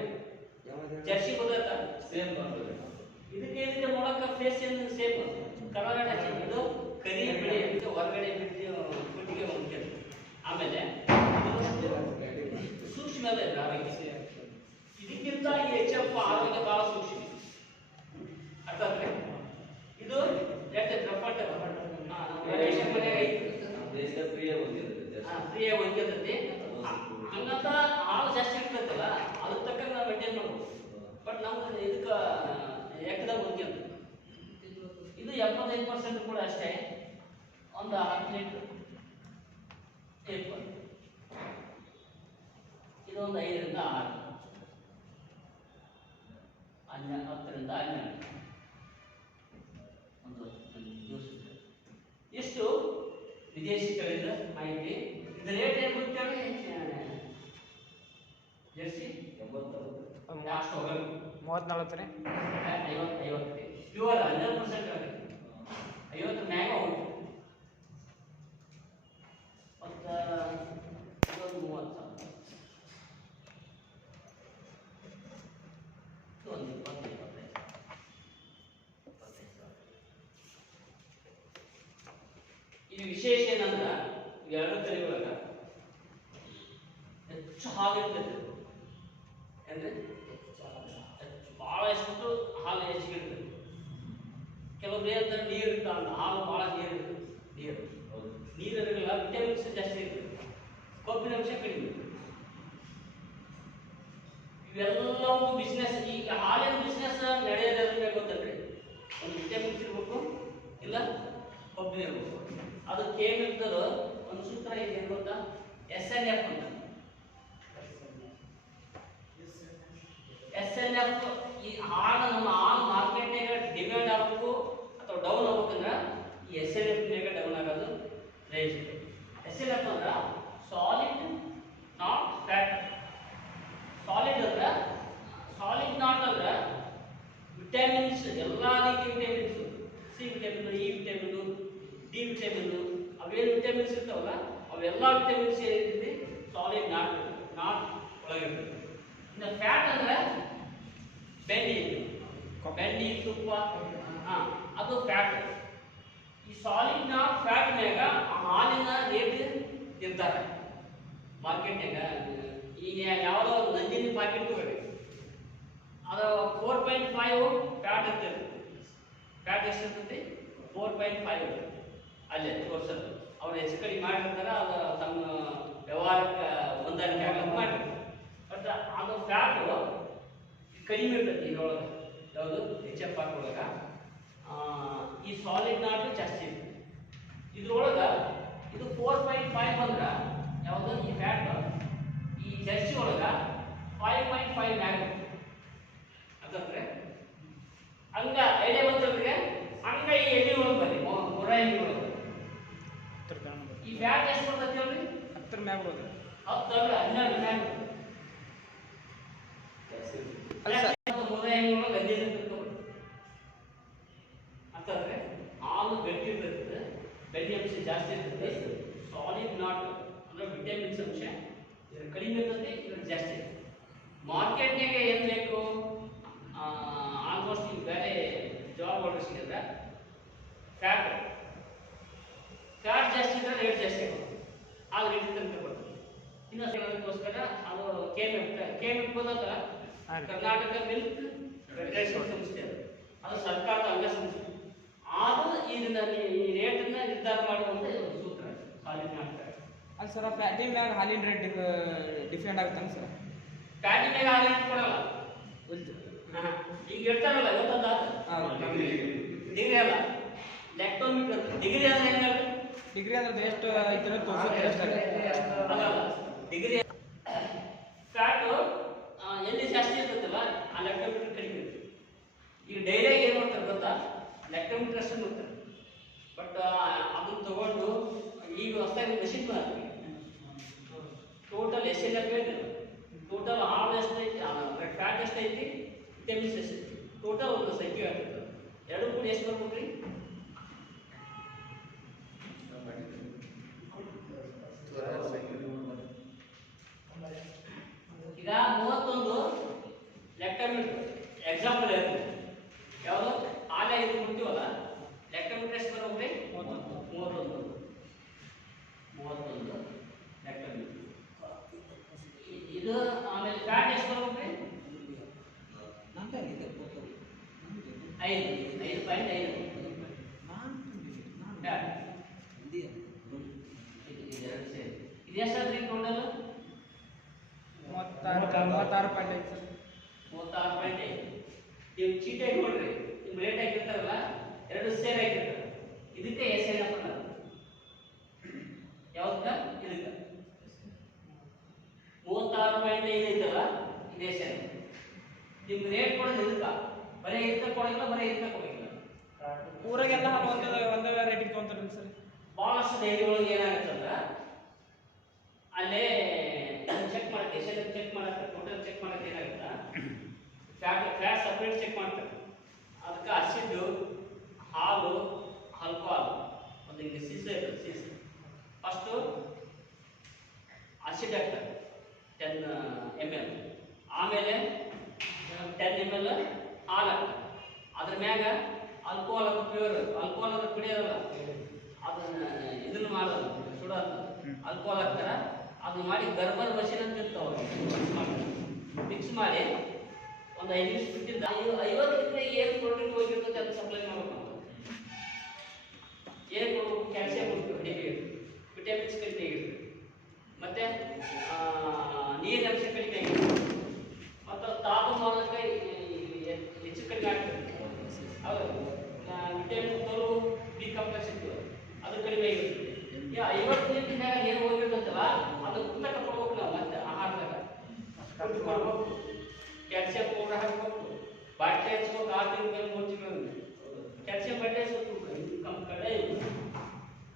ಜರ್ಸಿ ಗೊತ್ತಾಯ್ತಾ? ಸೇಮ್ ಬರ್ತದೆ. ಇದಕ್ಕೆ ನೋಡಕ್ಕೆ ಫೇಸ್ ಏನು ಸೇಮ್, ಕಲರ್ ಇದು ಕರಿ ಬಿಳಿ ಅಂತ ಹೊರಗಡೆ ಬಿಟ್ಟು ಫುಡ್ಡಿಗೆ ಹೋಗ್ತದೆ. ಆಮೇಲೆ ಸೂಕ್ಷ್ಮ ಅದ ಆರೋಗ್ಯ. ಇದಕ್ಕಿಂತ ಈ HF ಆರೋಗ್ಯ ಬಹಳ ಸೂಕ್ಷ್ಮ. ಅರ್ಥ ಇದು ರಫಟ್ ಮನೆ ಐತಿ. ಫ್ರೀಯಾಗಿ ಹೋಗಿರುತ್ತೆ ಫ್ರೀಯಾಗಿ ಒಗ್ಯತೈತಿ. ಹಂಗಂತ ಹಾಲು ಜಾಸ್ತಿ ಇರ್ತೈತಲ್ಲ ಅದ್ರ ತಕ್ಕ ನಾವು ಮೇಂಟೈನ್ ಮಾಡ್ಬೋದು. ಬಟ್ ನಮ್ಗೆ ಇದಕ್ಕೆ ಎಕ್ಕದಾಗ ಒಗ್ಯಂತ ಇದು 75% ಕೂಡ ಅಷ್ಟೇ. ಒಂದು 10 ಲೀಟ್ರ್ ಇದೊಂದು 5ರಿಂದ 6 10ರಿಂದ 12 ಒಂದು ಜ್ಯೂಸ್. ಇಷ್ಟು ವಿದೇಶಿ ತಳಿದ ಮಾಹಿತಿ. ಇದು ರೇಟ್ ಏನು ಗೊತ್ತೇಳಿ ಜರ್ಸಿ 80 ಅಷ್ಟು ಹೋಗಲ್ಲ. 30-40 ರೀ. 50 ಪ್ಯೂರ್ 100% ಆಗುತ್ತೆ. 50 ಮ್ಯಾಗ ಹೋಗುತ್ತೆ. ಮತ್ತು ಇದೊಂದು 30,000 ಒಂದು 25,000. ಈ ವಿಶೇಷ ಏನಂದ್ರೆ ಎರಡು ತಳಿಗಳಾಗ ಹೆಚ್ಚು ಹಾಲು ಇರ್ತೈತೆ. ಅಂದ್ರೆ ಭಾಳಷ್ಟು ಹಾಲು ಹೆಚ್ಚಿಗೆ ಇರ್ತದೆ. ಕೆಲವೊಬ್ರು ಏನಂತಾರೆ ನೀರು ಇರ್ತಾವಲ್ಲ, ಹಾಲು ಭಾಳ ನೀರು ಇರ್ತದೆ. ನೀರಿರಲಿಲ್ಲ, ವಿಟಮಿನ್ಸ್ ಜಾಸ್ತಿ ಇರ್ತದೆ, ಕೊಬ್ಬಿನ ಅಂಶ ಕಡಿಮೆ ಇರ್ತದೆ. ಇವೆಲ್ಲವೂ ಬಿಸ್ನೆಸ್. ಈಗ ಹಾಲಿನ ಬಿಸ್ನೆಸ್ ನಡೆಯೋದ್ರೆ ಗೊತ್ತಲ್ರಿ, ಒಂದು ವಿಟಮಿನ್ಸ್ ಇರ್ಬೇಕು, ಇಲ್ಲ ಕೊಬ್ಬಿನ ಇರ್ಬೇಕು. ಅದಕ್ಕೆ ಏನಿರ್ತದೋ ಒಂದು ಸೂತ್ರ ಇದೆ ಗೊತ್ತಾ, SNF ಅಂತ. SNF ಈ ಹಾಲು ನಮ್ಮ ಹಾಲು ಮಾರ್ಕೆಟ್ನಾಗ ಡಿಮ್ಯಾಂಡ್ ಆಗಬೇಕು ಅಥವಾ ಡೌನ್ ಆಗ್ಬೇಕಂದ್ರೆ ಈ SNF ನಾಗ ಡೌನ್ ಆಗೋದು ರೇಂಜ್. SNF ಅಂದ್ರೆ ಸಾಲಿಡ್ ನಾಟ್ ಫ್ಯಾಟ್. ಸಾಲಿಡ್ ಅಂದ್ರೆ ಸಾಲಿಡ್ ನಾಟ್ ಅಂದ್ರೆ ವಿಟಮಿನ್ಸ್, ಎಲ್ಲ ರೀತಿಯ vitamins, C vitamin, E vitamin, D vitamin, ಅವೇನು ವಿಟಮಿನ್ಸ್ ಇರ್ತಾವಲ್ಲ ಅವೆಲ್ಲ ವಿಟಮಿನ್ಸ್ ಏನಿರ್ತೈತಿ ಸಾಲಿಡ್ ನಾಟ್ ಒಳಗಿರ್ತದೆ. ಇನ್ನು ಫ್ಯಾಟ್ ಅಂದ್ರೆ ಬೆಣ್ಣೆ ತುಪ್ಪ, ಅದು ಫ್ಯಾಟ್. ಈ ಸಾಲಿಡ್ ನಾಟ್ ಫ್ಯಾಟ್ ಮ್ಯಾಗ ಹಾಲಿನ ರೇಟ್ ಇರ್ತಾರೆ ಮಾರ್ಕೆಟ್ನಾಗ. ಈಗ ಯಾವುದೋ ಒಂದು ನಂದಿನಿ ಪ್ಯಾಕೆಟ್ ತಗೊಳ್ಳಿ, ಅದು 4.5 ಫ್ಯಾಟ್ ಇರ್ತದೆ. ಫ್ಯಾಟ್ ಎಷ್ಟು ಇರ್ತೈತಿ? 4.5 ಅಲ್ಲೇ ತೋರ್ಸೋದು. ಅವ್ರು ಹೆಚ್ಚು ಕಡಿಮೆ ಮಾಡಿರ್ತಾರೆ, ಅದು ತಮ್ಮ ವ್ಯವಹಾರಕ್ಕೆ ಹೊಂದಾಣಿಕೆ ಆಗಕ್ಕೆ ಮಾಡಿರ್ತಾರೆ. ಬಟ್ ಅದು ಫ್ಯಾಟು ಕಡಿಮೆ ಇರ್ತೈತಿ ಇದ್ರೊಳಗೆ. ಯಾವುದು HF ಒಳಗೆ ಈ ಸಾಲಿಡ್ ನಾಟು ಜಾಸ್ತಿ ಇರ್ತದೆ. ಇದ್ರೊಳಗೆ ಇದು 4.5 ಅಂದ್ರೆ ಯಾವುದು ಈ ಫ್ಯಾಟ್, ಈ ಜರ್ಸಿ ಒಳಗೆ 5.5 ಮ್ಯಾಗ ಅಂತಂದ್ರೆ ಹಂಗ ಐಡಿಯಾ ಬಂತಂದ್ರೆ ಹಂಗ ಈ ಎಣ್ಣೆ ಒಳಗೆ ಬನ್ನಿ, ಮುರ ಎಣ್ಣೆ ಒಳಗೆ ಈ ಫ್ಯಾಟ್ ಎಷ್ಟು ಬರ್ತೈತಿ ಹೇಳ್ರಿ? 10 ಮ್ಯಾಗ ಬರೋದು. 10 ಅಲ್ಲ 12 ಮ್ಯಾಗ. ಮುರ ಎಣ್ಣೆ ಒಳಗೆ 15 ಅಂತಂದ್ರೆ ಹಾಲು ಗಟ್ಟಿ ಇರ್ತದೆ, ಬೆಣ್ಣೆ ಅಂಶ ಜಾಸ್ತಿ ಇರ್ತದೆ. ಸಾಲಿಡ್ ನಾಟ್ ಅಂದ್ರೆ ವಿಟಮಿನ್ಸ್ ಅಂಶ ಇದ್ರ ಕಡಿಮೆ ಇರ್ತದೆ, ಇದ್ರ ಜಾಸ್ತಿ ಇರ್ತದೆ. ಮಾರ್ಕೆಟ್ನಾಗೆ ಏನು ಬೇಕು, ಆಲ್ಮೋಸ್ಟ್ ಈಗ ಬೇರೆ ಜಾಬ್ ಆರ್ಡರ್ಸ್ಗೆ ಅಂದ್ರೆ ಫ್ಯಾಟ್ ಜಾಸ್ತಿ ಇದ್ರೆ ರೇಟ್ ಜಾಸ್ತಿ ಆಗುತ್ತೆ, ಹಾಲು ರೇಟ್ ತನಕ ಬರ್ತದೆ. ಇನ್ನು ಅದಕ್ಕೋಸ್ಕರ ಅದು KMF ಗೊತ್ತಲ್ಲ, ಕರ್ನಾಟಕ ಮಿಲ್ಕ್ ಫೆಡರೇಷನ್ ಸಂಸ್ಥೆ, ಅದು ಸರ್ಕಾರದ ಅಂಗಸಂಸ್ಥೆ. ಆದರೂ ಇದನ್ನ ಈ ರೇಟನ್ನ ನಿರ್ಧಾರ ಮಾಡುವಂತ ಒಂದು ಸೂತ್ರ ಸಾಲಿಡ್ ಮಾಡ್ತಾರೆ. ಅದು ಸರ್ ಫ್ಯಾಟಿನ ಮ್ಯಾಗ ಹಾಲಿನ ರೇಟ್ ಡಿಫ್ರೆಂಟ್ ಆಗುತ್ತಾನೆ ಸರ್? ಫ್ಯಾಟಿನ ಮ್ಯಾಗ ಹಾಲು ರೇಟ್ ಕೊಡಲ್ಲ. ಈಗ ಇರ್ತಾರಲ್ಲ ಗೊತ್ತದ ಡಿಗ್ರಿ ಅಲ್ಲ, ಲ್ಯಾಕ್ಟೋಮೀಟರ್ ಡಿಗ್ರಿ ಅಂದ್ರೆ ಏನು ಹೇಳಿ? ಡಿಗ್ರಿ ಅಂದ್ರೆ ಎಷ್ಟು ಐತೆ ತೋರಿಸ್ತಾರೆ. ಅಲ್ಲ ಡಿಗ್ರಿ ಫ್ಯಾಟು ಎಲ್ಲಿ ಜಾಸ್ತಿ ಇರ್ತದಲ್ಲ ಆ ಲ್ಯಾಕ್ಟೋಮೀಟರ್ ಕಡಿಮೆ ಇರ್ತದೆ. ಈಗ ಡೈರಿಯಾಗಿ ಏನು ಮಾಡ್ತಾರೆ ಗೊತ್ತಾ, ಲ್ಯಾಕ್ಟೋಮೀಟರ್ ಅಷ್ಟೇ ನೋಡ್ತಾರೆ. ಬಟ್ ಅದನ್ನ ತಗೊಂಡು ಈಗ ಹೊಸದಾಗಿ ಮೆಷಿನ್ ಬಂದಿದೆ, ಟೋಟಲ್ SNF ಹೇಳಿದ್ರು, ಟೋಟಲ್ ಹಾಲು ಎಷ್ಟೈತಿ, ಫ್ಯಾಟ್ ಎಷ್ಟೈತಿ, ವಿಟಮಿನ್ಸ್ ಎಷ್ಟೈತಿ, ಟೋಟಲ್ ಒಂದು ಸಂಖ್ಯೆ ಆಗ್ತದೆ. ಎರಡು ಕೂಡ ಎಷ್ಟು ಬರ್ಬೇಕ್ರಿ? ಈಗ 31 ಲ್ಯಾಕ್ಟೋಮೀಟರ್ ಎಕ್ಸಾಂಪಲ್ ಹೇಳ್ತೀನಿ. ಯಾವುದು ಹಾಲೆ ಇದು ಕೊಡ್ತೀವಲ್ಲ, ಲ್ಯಾಕ್ಟೋಮೀಟರ್ ಎಷ್ಟು ಬರ್ಬೇಕ್ರಿ? 31 ಲ್ಯಾಕ್ಟೋಮೀಟರ್. ಇದು ಆಮೇಲೆ ಫ್ಯಾಟ್ ಎಷ್ಟು ಬರ್ಬೇಕ್ರಿ? 5.5 ಇದು ಎಷ್ಟಾದ್ರಿ ಟೋಟಲ್? 36.5 ಸರ್. 36.5. ನೀವು ಚೀಟಾಗಿ ನೋಡ್ರಿ, ನಿಮ್ಮ ರೇಟ್ ಹಾಕಿರ್ತಾರಲ್ಲ, 2 ಸೇರ್ ಹಾಕಿರ್ತಾರೆ. ಇದಕ್ಕೆ ಎಸ್ ಏನಪ್ಪ ಅನ್ನೋದು ಯಾವ್ದಕ್ಕ? ಇದಕ್ಕೆ 36.5 ಐತಲ್ಲ, ಇದೇ ಸೇರ್. ನಿಮ್ಗೆ ರೇಟ್ ಕೊಡೋದು ಇದಕ್ಕ, ಬರೀ ಇದಕ್ಕೆ ಕೊಡೋದಿಲ್ಲ, ಬರೀ ಇದಕ್ಕೆ ಕೊಡೋದಿಲ್ಲ. ಊರಾಗೆಲ್ಲ ಒಂದೇ ರೇಟಿಗೆ ತೊಗೊಂತಾರಲ್ಲ ಸರ್. ಭಾಳಷ್ಟು ಡೈರಿ ಒಳಗೆ ಏನಾಗುತ್ತಂದ್ರೆ ಅಲ್ಲೇ ಚೆಕ್ ಮಾಡಕ್ಕೆ, ಎಸ್ ಚೆಕ್ ಮಾಡಕ್ಕೆ, ಟೋಟಲ್ ಚೆಕ್ ಮಾಡಕ್ಕೆ ಏನಾಗುತ್ತಾ, ಫ್ಯಾಟ್ ಸಪ್ರೇಟ್ ಚೆಕ್ ಮಾಡ್ತಾರೆ. ಅದಕ್ಕೆ ಅಸಿಡ್, ಹಾಲು, ಆಲ್ಕೋಹಾಲ್, ಒಂದು ಇಲ್ಲಿ ಸೀಸ ಇರ್ತದೆ. ಸೀಸ ಫಸ್ಟು ಅಸಿಡ್ ಹಾಕ್ತಾರೆ 10 ml, ಆಮೇಲೆ 10 ml ಹಾಲು ಹಾಕ್ತಾರೆ. ಅದ್ರ ಮ್ಯಾಗ ಆಲ್ಕೋಹಾಲ್ ಅದು ಪ್ಯೂರ್ ಆಲ್ಕೋಹಾಲ್ ಅದು ಕುಡಿಯೋದಲ್ಲ, ಅದನ್ನ ಇದನ್ನು ಮಾಡೋದು ಸುಡೋದು, ಆಲ್ಕೋಹಾಲ್ ಹಾಕ್ತಾರ. ಅದನ್ನ ಮಾಡಿ ಗರ್ಭರ್ ಮಷೀನ್ ಅಂತ ಇರ್ತಾವ, ಮಿಕ್ಸ್ ಮಾಡಿ ಒಂದು 5 ನಿಮಿಷ ಬಿಟ್ಟಿದ್ದ 50 ಏನು ಪ್ರೋಟೀನ್ ಹೋಗಿರ್ತದೆ ಅದು ಸಪ್ಲೈ ಮಾಡಬೇಕು. ಏನು ಕೊಡಬೇಕು? ಕ್ಯಾಲ್ಸಿಯಂ ಕೊಡ್ಬೇಕು, ವಿಟಮಿನ್ಸ್ ಕಡಿಮೆ ಆಗಿರ್ತದೆ, ಮತ್ತೆ ನೀರಿನ ಅಂಶ ಕಡಿಮೆ ಆಗಿರ್ತದೆ, ಮತ್ತು ತಾಪಮಾನಕ್ಕೆ ಹೆಚ್ಚು ಕಡಿಮೆ ಆಗ್ತದೆ. ಹೌದು, ವಿಟಮಿನ್ ತೋರು ಬಿ ಕಾಂಪ್ಲೆಕ್ಸ್ ಇರ್ತದೆ, ಅದು ಕಡಿಮೆ ಆಗಿರ್ತದೆ. 50 ನಿಮಿಷದಾಗ ಏನು ಹೋಗಿರ್ತದಲ್ಲ, ಅದು ಕುತ್ತಕ ಕೊಡ್ಬೇಕು. ನಾವು ಮತ್ತೆ ಆಹಾರದಾಗ ಕೊಡ್ಬೇಕು, ಕ್ಯಾಲ್ಸಿಯಂ ಪೌಡರ್ ಹಾಕ್ಬೇಕು, ಬಾಟ್ಲಿ ಹಚ್ಬೇಕು. 6 ತಿಂಗಳ ಮೇಲೆ 3 ತಿಂಗಳ ಕ್ಯಾಲ್ಸಿಯಂ ಬಾಟ್ಲಿ ಹಚ್ಬೇಕು. ಕಡೆ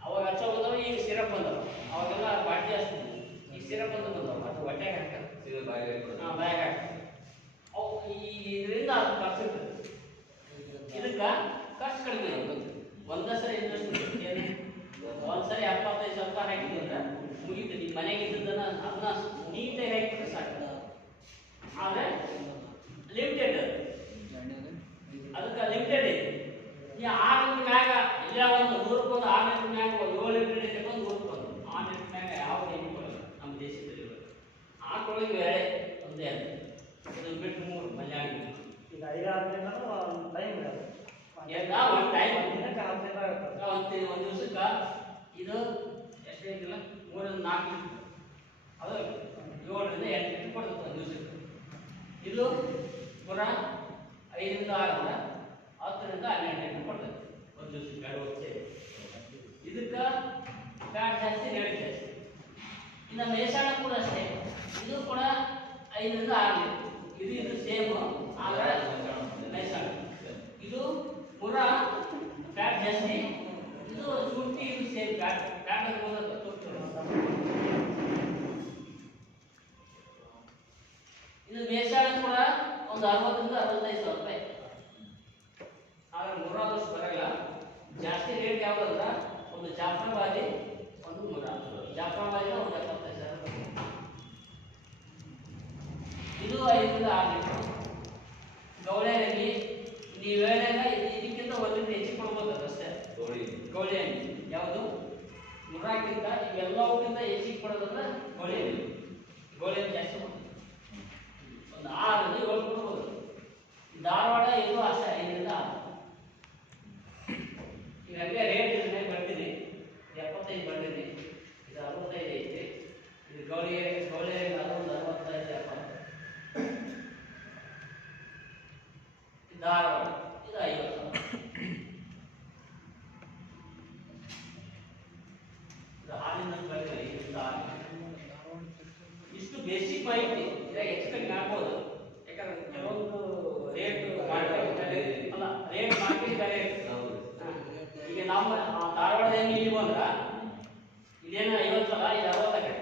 ಅವಾಗ ಹಚ್ಚೋದು, ಈಗ ಸಿರಪ್ ಬಂದವ, ಅವಾಗೆಲ್ಲ ಬಾಟ್ಲಿ ಹಚ್ತೀವಿ, ಈಗ ಸಿರಪ್ ಅಂತ ಬಂದವ, ಅದು ಹೊಟ್ಟೆಗೆ ಹಾಕ್ತಾರೆ. ಹಾಂ, ಬ್ಯಾಗ್ ಹಾಕ್ತಾರೆ. ಅವು ಇದರಿಂದ ಅದು ಖರ್ಚು ಇರ್ತದೆ. ಇದಕ್ಕೆ ಖರ್ಚು ಕಡಿಮೆ ಆಗುತ್ತೆ. ಒಂದೇ ಸರಿ ಇನ್ವೆಸ್ಟ್ಮೆಂಟ್ ಏನು, ಒಂದ್ಸರಿ 75,000 ಹಾಕಿದ್ರೆ ಮುಗಿತು. ನಿಮ್ಮ ಮನೆಗೆ ಇದ್ದದನ್ನ ಅದನ್ನ ನೀಟಾಗಿ ಹಾಕಿದ್ರೆ ಸಾಕು. ಆದರೆ ಲಿಮಿಟೆಡ್, ಅದಕ್ಕೆ ಲಿಮಿಟೆಡ್ ಐತಿ. ಈ 6 ಲೀಟರ್ ಮ್ಯಾಗ ಇಲ್ಲ, ಒಂದು 100 ರೂಪಾಯಿ 6 ಲೀಟರ್ ಮ್ಯಾಗ 7 ಲೀಟರ್ ತಗೊಂಡು 100 ರೂಪಾಯಿ 6 ಲೀಟರ್ ಮ್ಯಾಗ ಯಾವ ಏನು ಕೊಡಲ್ಲ ನಮ್ಮ ದೇಶದಲ್ಲಿ. ಆಕಳೊಳಗೆ ಬೇರೆ ಒಂದೇ ಅದು, ಇದು ಬಿಟ್ಟು 3 ಮಲ್ಯಾಣ. ಈಗ 5 ಆದ್ಮೇಲೆ ಒಂದು ಟೈಮ್ ಇರೋದು, ಒಂದು ಟೈಮ್ ದಿನಕ್ಕೆ 10 ಲೀಟರ್ ಆಗುತ್ತೆ. ಒಂದು ದಿವಸಕ್ಕೆ ಇದು ಎಷ್ಟು ಬೇಕಿಲ್ಲ, 3-4 ಲೀಟರ್, ಅದು 7ರಿಂದ 8 ಲೀಟರ್ ಕೊಡ್ತದೆ ಒಂದು ದಿವಸಕ್ಕೆ. ಇದು ಪುರ 5-6 10ರಿಂದ 12 ಲೀಟರ್ ಕೊಡ್ತದೆ ಒಂದು ದಿವಸಕ್ಕೆ. 2 ವರ್ಷ ಇದಕ್ಕೆ ಫ್ಯಾಟ್ ಜಾಸ್ತಿ, ರೇಟ್ ಜಾಸ್ತಿ. ಇನ್ನು ಮೇಸಾಣ ಕೂಡ ಅಷ್ಟೇ, ಇದು ಕೂಡ 5-6 ಲೀಟರ್. ಇದು ಸೇಮ್, ಆದರೆ ಮೇಸಾಣ ಇದು ಪುರ ಫ್ಯಾಟ್ ಜಾಸ್ತಿ, ಇದು ಶುಂಠಿ, ಇದು ಸೇಮ್ ಫ್ಯಾಟ್. ಫ್ಯಾಟ್ ಅದು ಇದು ಮೇಸಾಣ ಕೂಡ ಒಂದು 60,000 ರಿಂದ 65,000 ರೂಪಾಯಿ. ಆದರೆ 3 ವರ್ಷ ಬರಲ್ಲ. ಜಾಸ್ತಿ ರೇಟ್ ಯಾವುದಂದ್ರೆ ಒಂದು ಜಾಫ್ರಾಬಾದಿ, ಒಂದು ಜಾಫ್ರಾಬಾದಿನ ಒಂದು 75,000 ರೂಪಾಯಿ. ಇದು 5-6 ಲೀಟರ್. ಗೌಳೆ ರಾಗಿ ನೀವು ಹೇಳಿದಾಗ ಇದಕ್ಕಿಂತ 1 ಲೀಟರ್ ಹೆಚ್ಚಿಗೆ ಕೊಡ್ಬೋದು ಅಷ್ಟೇ. ಗೌಳಿ ಎಣ್ಣೆ ಯಾವುದು ಮುರಾಕ್ಕಿಂತ ಇವೆಲ್ಲವಕ್ಕಿಂತ ಹೆಚ್ಚಿಗೆ ಕೊಡೋದಂದ್ರೆ ಗೌಳಿ ಎಣ್ಣೆ. ಗೌಳಿ ಎಣ್ಣೆ ಜಾಸ್ತಿ ಕೊಡ್ತೀವಿ, ಒಂದು 6-7 ಕೊಡ್ಬೋದು. ಧಾರವಾಡ ಇದು ಅಷ್ಟೇ 5-6. ಈಗ ಹಂಗೆ ರೇಟ್ ಇದನ್ನೇ ಬರ್ತೀನಿ, 75 ಬಂದಿದೆ, ಇದು 65 ಐತಿ. ಇದು ಗೌಳಿ ಅದೊಂದು 65 70. ಧಾರವಾಡ ಇದು 50,000. ಹಾಲಿನ ಇಷ್ಟು ಬೇಸಿಕ್ ಮಾಹಿತಿ ಇದಾಗ ಎಕ್ಸ್ಪೆಕ್ಟ್ ಮಾಡ್ಬೋದು. ಯಾಕಂದ್ರೆ ಕೆಲವೊಂದು ರೇಟ್ ಅಲ್ಲ, ರೇಟ್ ಮಾರ್ಕೆಟ್ ಬೇರೆ ಇರ್ತದೆ. ಈಗ ನಮ್ಮ ಧಾರವಾಡದ ಇಲ್ಲಿ ಬಂದ್ರೆ ಇದೇನು 50,000, ಇದು 60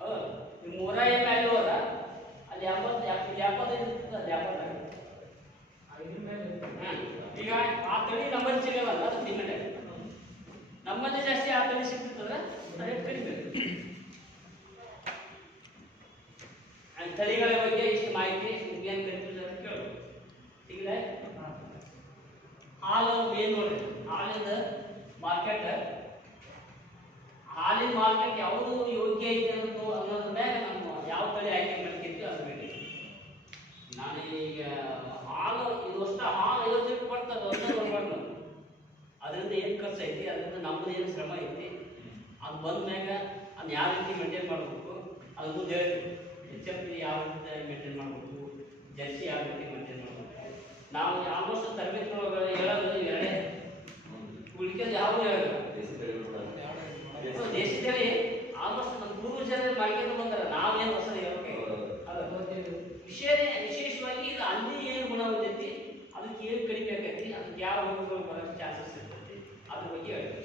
ಹೌದು. ನೀವು 100 ಎಮ್ಮೆ ಅಲ್ಲಿ ಹೋದ ಅಲ್ಲಿ 75 ಇರ್ತದೆ, ಅಲ್ಲಿ 50. ಈಗ ಆ ತಳಿ ನಮ್ಮಲ್ಲಿ ಸಿಗಲ್ಲ, ಅದು ಡಿಮ್ಯಾಂಡ್ ಆಗುತ್ತೆ. ನಮ್ಮಲ್ಲಿ ಜಾಸ್ತಿ ಆ ತಳಿ ಸಿಗ್ತದೆ, ರೇಟ್ ಕಡಿಮೆ. ತಳಿಗಳ ಬಗ್ಗೆ ಇಷ್ಟು ಮಾಹಿತಿ ನಿಮ್ಗೇನು ಕನ್ಫ್ಯೂಷನ್ ಅಂತ ಕೇಳೋದು. ಈಗ ಹಾಲು ಏನು ನೋಡ್ರಿ, ಹಾಲಿನ ಮಾರ್ಕೆಟ್ ಯಾವುದು ಯೋಗ್ಯ ಐತೆ ಅನ್ನೋದ್ರ ಮೇಲೆ ನಮ್ಮ ಯಾವ ತಳಿ ಆಯ್ಕೆ ಮಾಡ್ತಿರ್ತೀವಿ ಅದ್ರ ಮೇಲೆ. ನಾನು ಈಗ ಹಾಲು ಇದು ಅಷ್ಟು ಹಾಲು 50 ಲೀಟರ್ ಬರ್ತದೆ, ಒಂದೇ ನೋಡ್ಬಾರ್ದು. ಅದರಿಂದ ಏನು ಖರ್ಚು ಐತಿ, ಅದರಿಂದ ನಮ್ಮದು ಏನು ಶ್ರಮ ಐತಿ, ಅದು ಅದು ಬಂದ್ಮ್ಯಾಗ ಅದನ್ನ ಯಾವ ರೀತಿ ಮೇಂಟೈನ್ ಮಾಡಬೇಕು ಅದು ಮುಂದೆ ಹೇಳ್ತೀವಿ. ಎಚ್ ಎಫ್ ಯಾವ ರೀತಿ ಮೇಂಟೈನ್ ಮಾಡಬೇಕು, ಜರ್ಸಿ ಯಾವ ರೀತಿ ಮೇಂಟೈನ್ ಮಾಡಬೇಕು. ನಾವು ಆಲ್ಮೋಸ್ಟ್ ತರಬೇತಿಯೊಳಗೆ ಹೇಳೋದು ಎರಡೇ, ಉಳಿಕೆದು ಯಾವುದು ಹೇಳೋದು ದೇಶಿ ತಳಿ ಆಲ್ಮೋಸ್ಟ್ ನಮ್ಮ ಪೂರ್ವಜರು ಮಾಡ್ಕೊಂಡು ಬಂದಾರೆ, ನಾವೇನು ಹೊಸ ಹೇಳೋಕೆ ವಿಶೇಷವಾಗಿ ಇದು ಅಲ್ಲಿ ಏನು ಗುಣ ಹೊಂದೈತಿ, ಅದಕ್ಕೆ ಏನು ಕಡಿಮೆ ಆಗೈತಿ, ಅದಕ್ಕೆ ಯಾವ ರೋಗಗಳು ಬರೋಕ್ಕೆ ಚಾನ್ಸಸ್ ಇರ್ತೈತಿ, ಅದ್ರ ಬಗ್ಗೆ ಹೇಳ್ತೀವಿ.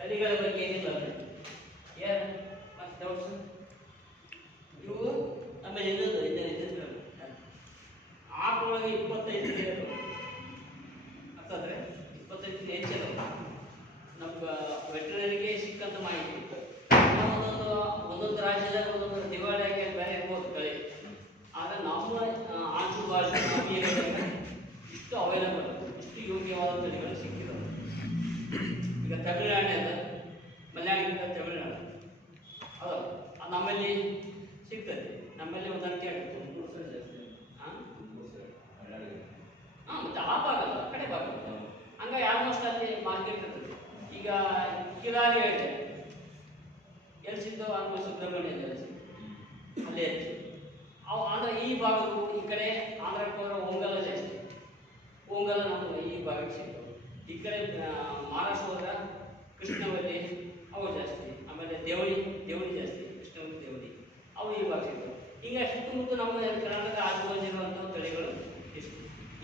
ತಳಿಗಳ ಬಗ್ಗೆ ಏನಿಲ್ಲ ಏನು ಮತ್ತೆ ಡೌಟ್ಸ್? ಇವು ಆಮೇಲೆ ಇನ್ನೊಂದು ಆಟೊಳಗೆ 25 ಅಂತಂದ್ರೆ 25 ಹೆಚ್ಚಿನ ನಮ್ಗೆ ವೆಟರ್ನರಿಗೆ ಸಿಕ್ಕಂತ ಮಾಹಿತಿ ಒಂದೊಂದು ರಾಜ್ಯದಾಗ ಒಂದೊಂದು ದಿವಾಳಿ ಆಗಿ ಬೇರೆ ಇರ್ಬೋದು ತಳಿ, ಆದರೆ ನಮ್ಮ ಆಜು ಬಾಜು ಇಷ್ಟು ಅವೈಲಬಲ್, ಇಷ್ಟು ಯೋಗ್ಯವಾದ ತಳಿಗಳು ಸಿಕ್ಕಿದೆ. ಈಗ ತಮಿಳುನಾಡು ಅದ, ಮಲೆನಾಡಿಗಿಂತ ತಮಿಳುನಾಡು ಅದು ನಮ್ಮಲ್ಲಿ ಸಿಗ್ತದೆ. ನಮ್ಮಲ್ಲಿ ಒಂದನ್ನು ಕೇಳ್ತೀವಿ ಹಾಂ, ಮತ್ತು ಆ ಭಾಗ ಅಲ್ಲ, ಕಡೆ ಭಾಗ ಹಂಗಾಗಿ ಆಲ್ಮೋಸ್ಟ್ ಅಲ್ಲಿ ಮಾರ್ಕೆಟ್ ಇರ್ತದೆ. ಈಗ ಕಿಲಾರಿ ಹೇಳಿದೆ ಎಲ್ಲಿ ಸಿಗ್ತಾವೆ, ಆಲ್ಮೋಸ್ಟ್ ಸುಬ್ರಹ್ಮಣ್ಯ ಅಲ್ಲೇ ಹೆಚ್ಚು. ಅವು ಅಂದರೆ ಈ ಭಾಗವು ಈ ಕಡೆ ಆಂಧ್ರಕ್ಕೆ ಹೋದ್ರೆ ಓಂಗಲ ಜಾಸ್ತಿ, ಓಂಗಲ ನಮ್ಮ ಈ ಭಾಗಕ್ಕೆ ಸಿಗ್ತವೆ. ಈ ಕಡೆ ಮಹಾರಾಷ್ಟ್ರ ಹೋದ್ರೆ ಕೃಷ್ಣವಲ್ಲಿ ಅವು ಜಾಸ್ತಿ, ಆಮೇಲೆ ದೇವಳಿ ಜಾಸ್ತಿ, ಕೃಷ್ಣವಲ್ಲಿ ದೇವಳಿ ಅವು ಈ ಭಾಗ ಸಿಗ್ತವೆ. ಈಗ ಸುತ್ತಮುತ್ತ ನಮ್ಮ ಕರ್ನಾಟಕ ಆಜುಬಾಜು ಇರುವಂಥ ತಳಿಗಳು ಇಷ್ಟು,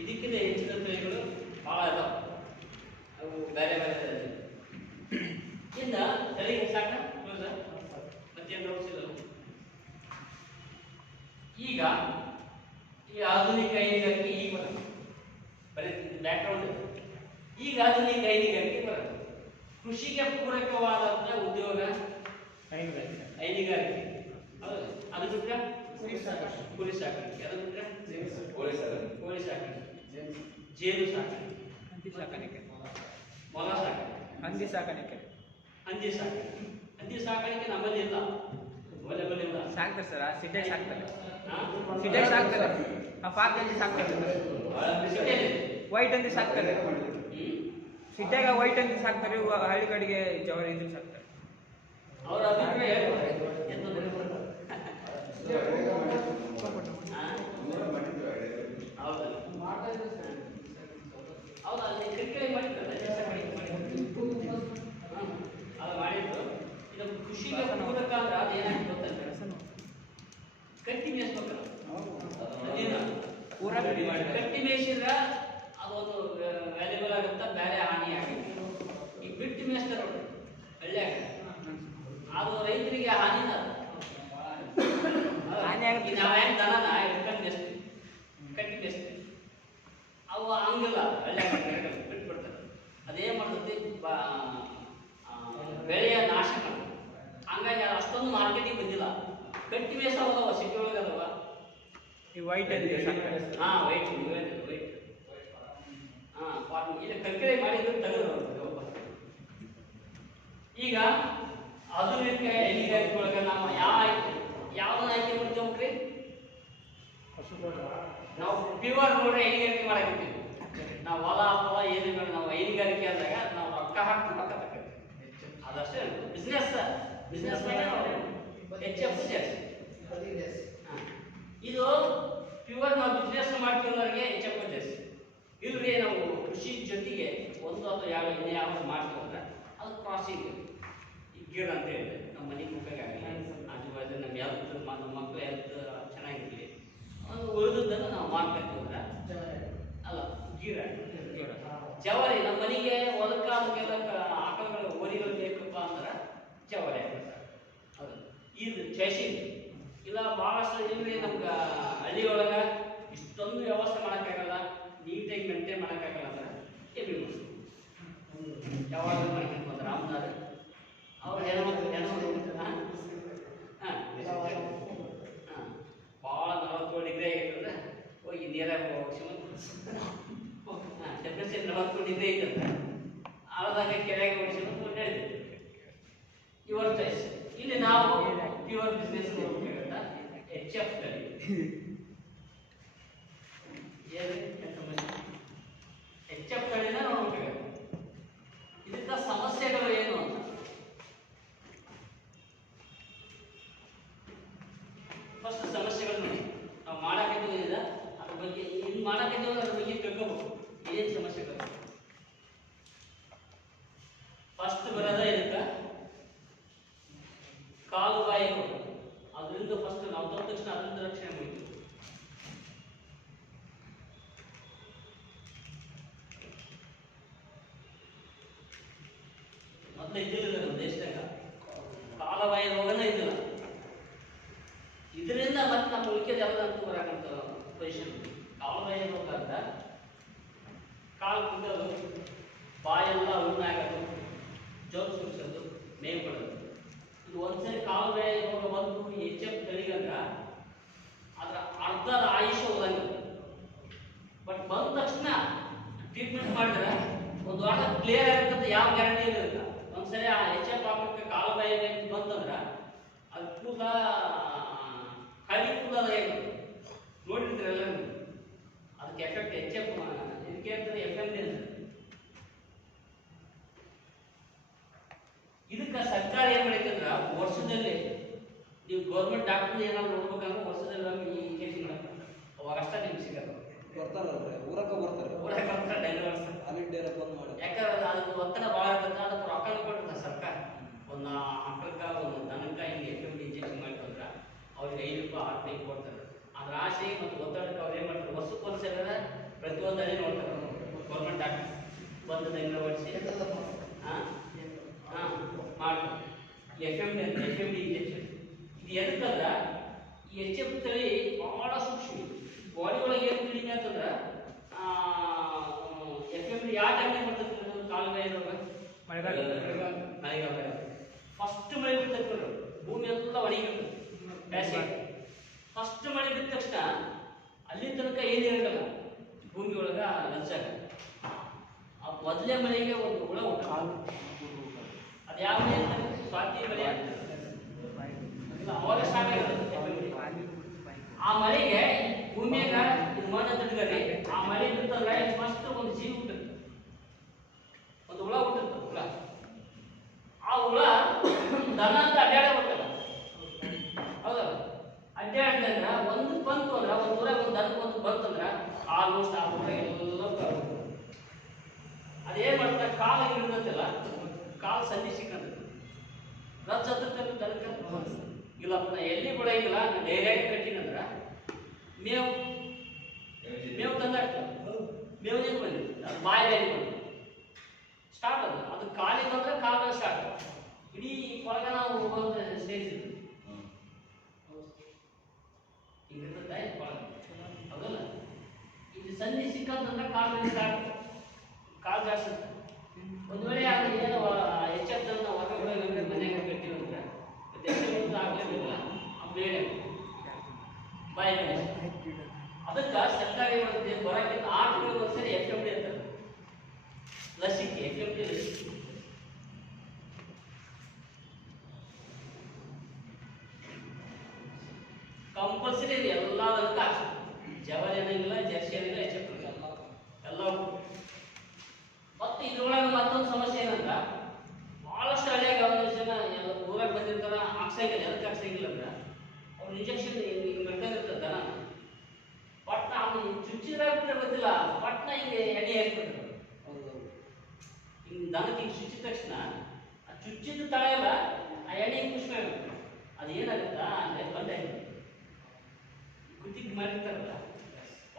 ಇದಕ್ಕಿಂತ ಹೆಚ್ಚಿನ ತಳಿಗಳು ಭಾಳ ಇದಾವೆ, ಅವು ಬೇರೆ ಬೇರೆ ತಳಿ. ಇನ್ನು ತಳಿಗೆ ಸಾಕ ಮತ್ತೇನು ಡೌಟ್ಸ್ ಇಲ್ಲ. ಈಗ ಈ ಆಧುನಿಕ ಹೈನುಗಾರಿಕೆ ಈಗ ಬರೋದು ಬರೀ ಬ್ಯಾಕ್ಗ್ರೌಂಡ್. ಈಗ ಆಧುನಿಕ ಹೈನುಗಾರಿಕೆ ಬರೋದು ಕೃಷಿಗೆ ಪೂರಕವಾದಂಥ ಉದ್ಯೋಗ ಹೈನುಗಾರಿಕೆ. ಹೌದು, ಅದು ಬಿಟ್ಟರೆ ಕುರಿ ಸಾಕಾಣಿಕೆ, ಅದು ಬಿಟ್ಟರೆ ಕೋಳಿ ಸಾಕಾಣಿಕೆ, ಜೇನು ಸಾಕಾಣಿಕೆ, ಹಂದಿ ಸಾಕಾಣಿಕೆ, ಮೊಲ ಸಾಕಾಣಿಕೆ, ಹಂದಿ ಸಾಕಾಣಿಕೆ, ಹಂದಿ ಸಾಕಾಣಿಕೆ ನಮ್ಮಲ್ಲಿ ಇಲ್ಲ, ಅವೈಲೇಬಲ್ ಇಲ್ಲ. ಸಾಕ್ತಾರೆ ಸರ್, ಆ ಸಿಟಿಯಾಗಿ ಸಾಕ್ತಾರೆ, ಹಾಂ ಸಿಟಿಯಾಗಿ ಸಾಕ್ತಾರೆ, ಆ ಫಾರ್ಮ್ ಹಂದಿ ಸಾಕ್ತಾರೆ, ಸಿಟಿಯಲ್ಲಿ ವೈಟ್ ಹಂದಿ ಸಾಕ್ತಾರೆ, ಸಿಟಿಯಾಗ ವೈಟ್ ಹಂದಿ ಸಾಕ್ತಾರೆ, ಹಳ್ಳಿ ಕಡೆಗೆ ಜವಾರಿ ಹಂದಿ ಸಾಕ್ತಾರೆ. ಅವರ ಅಭಿಪ್ರಾಯ ಹೇಳ್ತಾರೆ. ಹೌದಾ, ಅಲ್ಲಿ ಕ್ರಿಕೆಟ್ ಮಾಡಿದ್ರಲ್ಲ, ಅದು ಮಾಡಿದ್ರು. ಇದು ಕೃಷಿಗೆ ಪೂರಕ ಅಂದ್ರೆ ಅದು ಏನಾಗ್ತದೆ ಗೊತ್ತಂದ್ರೆ ಕಟ್ಟಿ ಮೇಯಿಸ್ಬೇಕಲ್ಲ, ಕಟ್ಟಿ ಮೇಯಿಸಿದ್ರೆ ಅದೊಂದು ವ್ಯಾಲ್ಯೂಬಲ್ ಆಗುತ್ತಾ, ಬೇರೆ ಹಾನಿ ಆಗುತ್ತೆ. ಈಗ ಬಿಟ್ಟು ಮೇಯಿಸ್ತಾರೆ ನೋಡಿ ಹಳ್ಳಿಯಾಗ, ಅದು ರೈತರಿಗೆ ಹಾನಿನ ಹಾನಿ ಆಗುತ್ತೆ. ನಾವು ಹೆಂಗೆ ದನನ ಹಿಡ್ಕೊಂಡು ಮೇಯಿಸ್ತೀವಿ, ಕಟ್ಟಿ ಮೇಯಿಸ್ತೀವಿ, ಅವು ಹಂಗಿಲ್ಲ, ಹಳ್ಳಿಯಾಗ ಬಿಟ್ಬಿಡ್ತಾರೆ. ಅದೇನು ಮಾಡ್ತೈತಿ, ಬೆಳೆಯ ನಾಶ ಮಾಡ್ತದೆ. ಹಂಗಾಗಿ ಅದು ಅಷ್ಟೊಂದು ಮಾರ್ಕೆಟಿಗೆ ಬಂದಿಲ್ಲ. ಕಟ್ಟಿ ಮೇಯಿಸೋ ಅದಾವ, ಸಿಟಿ ಒಳಗೆ ಅದಾವ ಈ ವೈಟ್ ಹಂದಿ ಸಾಕ್ತಾರೆ. ಹಾಂ, ವೈಟ್ ಹಾಂ, ಫಾರ್ಮ್ ಈಗ ಕರ್ಕರೆ ಮಾಡಿದ್ರೆ ತೆಗೆದು. ಈಗ ಆಧುನಿಕ ಹೈನುಗಾರಿಕೆ ಒಳಗೆ ನಾವು ಯಾವ್ದನ್ನ ಆಯ್ಕೆ ಮಾಡ್ತೇವ್ರಿ? ನಾವು ಪ್ಯೂರ್ ರೋಡ್ ಹೈನುಗಾರಿಕೆ ಮಾಡಾಕತ್ತೀವಿ. ನಾವು ಹೊಲ ಏನು ಬೇಡ, ನಾವು ಹೈನುಗಾರಿಕೆ ಆದಾಗ ನಾವು ರೊಕ್ಕ ಹಾಕಿ ರೊಕ್ಕ ತಗೋತೀವಿ, ಅದಷ್ಟೇ. ಬಿಸ್ನೆಸ್ ಮೇಲೆ ಹೆಚ್ಚು ಜಾಸ್ತಿ. ಇದು ಪ್ಯೂರ್ ನಾವು ಬಿಸ್ನೆಸ್ ಮಾಡ್ತೀವಿ ಅನ್ನೋರಿಗೆ ಹೆಚ್ಚು ಜಾಸ್ತಿ. ಇಲ್ರಿ ನಾವು ಕೃಷಿ ಜೊತೆಗೆ ಒಂದು ಅಥವಾ ಎರಡು ಯಾವ್ದು ಮಾಡ್ತೀವಿ ಅಂದ್ರೆ ಅದು ಕ್ರಾಸಿಂಗ್. ಈ ಗಿಡ ಅಂತ ಹೇಳಿದ್ರೆ ನಮ್ಮ ಮನೆಗೆ ಉಪಯೋಗ ಆಗಲಿ, ಆಜುಬಾಜು ನಮ್ಮ ಹೆಲ್ತ್, ನಮ್ಮ ಮಕ್ಕಳ ಹೆಲ್ತ್ ಚೆನ್ನಾಗಿರಲಿ, ಅದು ಉಳಿದದ್ದನ್ನು ನಾವು ಮಾಡ್ಕೊತೀವಿ ಅಂದ್ರೆ ಅಲ್ಲ ಗಿಡ ಜವಾರಿ. ನಮ್ಮ ಮನೆಗೆ ಹೊಲಕ್ಕ ಅದಕ್ಕೆಲ್ಲ ಆಕಳುಗಳು ಓರಿಗಳು ಬೇಕಪ್ಪ ಅಂದ್ರೆ ಜವಾರಿ ಅದು. ಇದು ಚೈಸಿಂಗ್ ಇಲ್ಲ ಭಾಳಷ್ಟು ಇಲ್ರಿ, ನಮ್ಗೆ ಹಳ್ಳಿಯೊಳಗೆ ಇಷ್ಟೊಂದು ವ್ಯವಸ್ಥೆ ಮಾಡೋಕ್ಕಾಗಲ್ಲ, ನೀಟಾಗಿ ಮೇಂಟೈನ್ ಮಾಡೋಕ್ಕಾಗಲ್ಲ ಅಂದ್ರೆ ಎಮ್ಮೆ ಮಾಡೋದು. ಯಾವಾಗ ಮಾಡ್ಕೊಂಡು ಬಂದ್ರೆ ಅಮ್ಮನಾರು ಅವ್ರು ಭಾಳ 40 ಡಿಗ್ರಿ ಆಗಿರ್ತದೆ, ಹೋಗಿ ನೀರಾಗ ಹೋಗಿ ಟೆಂಪ್ರೇಚರ್ ಸಮಸ್ಯೆ ನಡ್ಕೊಂಡಿದ್ದೇ ಇದ್ದಂತ ಆದಾಗ ಕೆರೆಗೆ ಓಡಿಸೋದು ಹೇಳಿದೆ. Your choice. ಇಲ್ಲಿ ನಾವು ಪ್ಯೂರ್ ಬಿಸ್ನೆಸ್ ನೋಡ್ಬೇಕಂತ HF ಕಲಿ HF ಕಲಿನ ನೋಡ್ಬೇಕಾಗುತ್ತೆ. ಇದರಿಂದ ಸಮಸ್ಯೆಗಳು ಏನು ಅಂತ ಫಸ್ಟ್ ಸಮಸ್ಯೆಗಳು ನೋಡಿ. ನಾವು ಮಾಡಾಕಿದ್ದೀವಿ ಅದ್ರ ಬಗ್ಗೆ ಇನ್ನು ಮಾಡಾಕಿದ್ದೀವಿ ಅದ್ರ ಬಗ್ಗೆ ತಿಳ್ಕೋಬೇಕು ಏನು ಸಮಸ್ಯೆಗಳು. ಫಸ್ಟ್ ಬರೋದ ಇದಕ್ಕೆ ಕಾಲು ಬಾಯಿ ರೋಗ. ಅದರಿಂದ ಫಸ್ಟ್ ನಾವು ತಂದ ತಕ್ಷಣ ಅದರಿಂದ ರಕ್ಷಣೆ ಮಾಡ್ತೀವಿ. ಮೊದಲು ಇದ್ದಿಲ್ಲ ನಮ್ಮ ದೇಶದಾಗ ಕಾಲುಬಾಯಿ ರೋಗನೇ ಇದ್ದಿಲ್ಲ. ಇದರಿಂದ ಮತ್ತೆ ನಮ್ಮ ಉಳಿಕೆದೆಲ್ಲ ಅಂತ ಬರಾಕಂತ ಪೊಸಿಷನ್. ಕಾಲುಬಾಯಿ ರೋಗ ಅಂತ ಕಾಲು ಕುಂದೋದು, ಬಾಯೆಲ್ಲ ಉಣ್ಣಾಗೋದು, ಜೋರು ಸುರಿಸೋದು, ಮೇವು ಪಡೋದು. ಇದು ಒಂದ್ಸರಿ ಕಾಲುಬಾಯಿ ರೋಗ ಬಂದು HF ತಳಿಗಂದ್ರ ಅದ್ರ ಅರ್ಧದ ಆಯುಷ್ಯ ಹೋದಂಗ. ಬಟ್ ಬಂದ ತಕ್ಷಣ ಟ್ರೀಟ್ಮೆಂಟ್ ಮಾಡಿದ್ರೆ ಒಂದು ವಾರ ಕ್ಲಿಯರ್ ಆಗುತ್ತೆ, ಯಾವ ಗ್ಯಾರಂಟಿ ಇರೋದಿಲ್ಲ. ಒಂದ್ಸರಿ ಆ HF ಹಾಕಕ್ಕೆ ಕಾಲುಬಾಯಿ ಬಂತಂದ್ರೆ ಅದು ಕೂದ ಹಳ್ಳಿ ಕೂದದ ಏನು ನೋಡಿರ್ತೀರಲ್ಲ, ಅದಕ್ಕೆ ಎಫೆಕ್ಟ್ HF ಇದಕ್ಕೆ ಇರ್ತದೆ, FMD ಅಂತ. ಇದಕ್ಕೆ ಸರ್ಕಾರ ಏನ್ ಮಾಡಿದ್ರೆ ವರ್ಷದಲ್ಲಿ ನೀವು ಗೌರ್ಮೆಂಟ್ ಡಾಕ್ಟರ್ ಏನಾದ್ರು ನೋಡ್ಬೇಕಂದ್ರೆ ವರ್ಷದಲ್ಲಿ ನಮ್ಗೆ ಈ ಇಂಜೆಕ್ಷನ್ ಮಾಡ್ತಾರೆ. ಅವಾಗ ಅಷ್ಟೇ ನಿಮ್ಗೆ ಸಿಗೋದು. ಬರ್ತಾರಲ್ರಿ ಊರಕ್ಕೆ ಬರ್ತಾರೆ, ಊರಾಗ ಬರ್ತಾರೆ ಡೈಲಿ ಹಾಲಿಡೇ ಬಂದ್ ಮಾಡಿ. ಯಾಕಂದ್ರೆ ಅದಕ್ಕೆ ಒತ್ತಡ ಭಾಳ ಇರ್ತದೆ. ಅದಕ್ಕೆ ರೊಕ್ಕ ಕೊಟ್ಟಿರ್ತಾರೆ ಸರ್ಕಾರ. ಒಂದು ಮಕ್ಕಳಕ್ಕ ಒಂದು ದನಕ್ಕ ಹಿಂಗೆ FMD ಇಂಜೆಕ್ಷನ್ ಮಾಡ್ಕೊಂಡ್ರೆ ಅವ್ರಿಗೆ ₹5 ₹6 ಕೊಡ್ತಾರೆ. ಅದ್ರ ಆಸೆ ಮತ್ತು ಒತ್ತಡಕ್ಕೆ ಅವ್ರು ಏನು ಮಾಡ್ತಾರೆ, ವರ್ಷಕ್ಕೆ ಒಂದ್ಸಲ ಪ್ರತಿಯೊಂದನೇ ನೋಡ್ತಾರೆ ಗೌರ್ಮೆಂಟ್ ಡಾಕ್ಟರ್ ಬಂದು ದಂಗ ಹೊಡಿಸಿ ಮಾಡ್ತಾರೆ. FMD ಅಂತ FMD ಇಂಜೆಕ್ಷನ್. ಇದು ಎದಕ್ಕಂದ್ರೆ ಈ HF ತಳಿ ಭಾಳ ಸೂಕ್ಷ್ಮ. ಬಾಡಿ ಒಳಗೆ ಏನು ಕಡಿಮೆ ಅಂತಂದ್ರೆ FMD ಯಾವ ಟೈಮ್ನಾಗ ಬರ್ತದೆ ಕಾಲುಬಾಯಿ ರೋಗ? ಮಳೆಗಾಲ. ಫಸ್ಟ್ ಮಳೆ ಬಿದ್ದ ತಕ್ಷಣ ಭೂಮಿ ಎಲ್ಲ ಒಣಗಿರ್ತದೆ, ಬೇಸಿಗೆ. ಫಸ್ಟ್ ಮಳೆ ಬಿದ್ದ ತಕ್ಷಣ ಅಲ್ಲಿ ತನಕ ಏನಿರಲ್ಲ ಭೂಮಿ ಒಳಗ ಲಜ್ಜಾಗ. ಆ ಮೊದಲೇ ಮಳೆಗೆ ಒಂದು ಹುಳ ಊಟ. ಅದು ಯಾವ ಮಳೆ ಅಂತ ಸ್ವಾತಿ ಮಳೆ ಅವಾಗ ಸ್ಟಾರ್ಟ್ ಆಗಿರುತ್ತೆ. ಆ ಮಳೆಗೆ ಭೂಮಿಯಾಗ ಇದು ಮಣ್ಣು ತಡ್ಗರಿ ಆ ಮಳೆ ಬಿತ್ತಂದ್ರೆ ಫಸ್ಟ್ ಒಂದು ಜೀವ ಹುಟ್ಟುತ್ತೆ, ಒಂದು ಹುಳ ಹುಟ್ಟುತ್ತೆ. ಹುಳ ಆ ಹುಳ ದನ ಅಂತ ಅಡ್ಡಾಡಬೇಕಲ್ಲ, ಹೌದಲ್ಲ? ಅಡ್ಡಾಡ್ದಂದ್ರೆ ಒಂದು ಬಂತು ಅಂದ್ರೆ ಒಂದು ಊರಾಗ ಒಂದು ದನಕ್ಕೆ ಒಂದು ಬಂತಂದ್ರೆ ಆಲ್ಮೋಸ್ಟ್ ಆ ಹುಳ ಎಲ್ಲ ಅದೇನ್ ಮಾಡ್ತಾರೆ, ಕಾಲು ಹಿಡಿದತ್ತಲ್ಲ, ಕಾಲು ಸಂಧಿ ಸಿಕ್ಕಂತ ರಜ್ ಹತ್ತಲ್ಲ ದನಕ್ಕೆ. ಇಲ್ಲಪ್ಪ ನಾ ಎಲ್ಲಿ ಬಿಡಂಗಿಲ್ಲ, ನಾ ಡೈರೆಕ್ಟ್ ಕಟ್ಟಿನಂದ್ರ ಮೇವು ತಂದಾಗ್ತದೆ. ಮೇವು ನೀರು ಬಂದಿದೆ, ಅದು ಬಾಯಿಗೆ ಬಂದು ಸ್ಟಾರ್ಟ್ ಅದು. ಅದು ಕಾಲಿಗೆ ಬಂದ್ರೆ ಕಾಲ ಸ್ಟಾರ್ಟ್. ಇಡೀ ಒಳಗ ನಾವು ಒಂದು ಸ್ಟೇಜ್ ಇದೆ ಹಿಂಗಿರ್ತದೆ ಒಳಗ, ಹೌದಲ್ಲ? ಇಲ್ಲಿ ಸಂಧಿ ಸಿಕ್ಕಂತಂದ್ರೆ ಕಾಲು ಸ್ಟಾರ್ಟ್, ಕಾಲು ಜಾಸ್ತಿ. ಒಂದು ವೇಳೆ ಅದು ಏನು HF ಹೊರಗಡೆ ಮನೆಗೆ ಕಟ್ಟಿರೋದ್ರೆ ಮತ್ತೆ HF ಆಗ್ಲೇಬೇಕಲ್ಲ, ಆ ಬ್ಲೇಡ್ ಬಾಯಿ ಅದಕ್ಕೆ ಸರ್ಕಾರಿ ಬರೋಕ್ಕಿಂತ 6 ತಿಂಗಳಿಗೆ ಒಂದ್ಸರಿ FMD ಅಂತ ಲಸಿಕೆ, FMD ಲಸಿಕೆ. ಕಂಪಲ್ಸರಿ ಎಲ್ಲದಕ್ಕೆ ಹಾಕ್ಸಿ. ಜವಾರಿ ಅನ್ನಂಗಿಲ್ಲ, ಜರ್ಸಿ ಅನ್ನಂಗಿಲ್ಲ, HF ಎಲ್ಲ. ಮತ್ತೆ ಇದ್ರೊಳಗೆ ಮತ್ತೊಂದು ಸಮಸ್ಯೆ ಏನಂದ್ರ ಬಹಳಷ್ಟು ಹಳ್ಳಿಯಾಗ ಜನ ಎಲ್ಲ ಊರಾಗ ಬಂದಿರ್ತಾರ, ಹಾಕ್ಸಂಗಿಲ್ಲ. ಎದಕ್ಕೆ ಹಾಕ್ಸಂಗಿಲ್ಲ ಅಂದ್ರೆ ಅವ್ರು ಇಂಜೆಕ್ಷನ್ ಬೇಕಾಗಿರ್ತದೆ ದನ. ಪಟ್ನ ಅವ್ನು ಚುಚ್ಚಿದ್ರೆ ಗೊತ್ತಿಲ್ಲ, ಪಟ್ನ ಹಿಂಗೆ ಎಣ್ಣೆ ಹಾಕ್ಬಿಟ್ರು. ಹಿಂಗೆ ದನಕ್ಕೆ ಹಿಂಗೆ ಚುಚ್ಚಿದ ತಕ್ಷಣ ಆ ಚುಚ್ಚಿದ ತಳೆಯಲ್ಲ, ಆ ಎಣ್ಣೆ ಪುಷ್ಪ ಆಗುತ್ತೆ. ಅದು ಏನಾಗುತ್ತಾ ಅಂದರೆ ಗಂಟಾಗಿರುತ್ತೆ. ಕುತ್ತಿಗೆ ಮಾಡಿರ್ತಾರಲ್ಲ,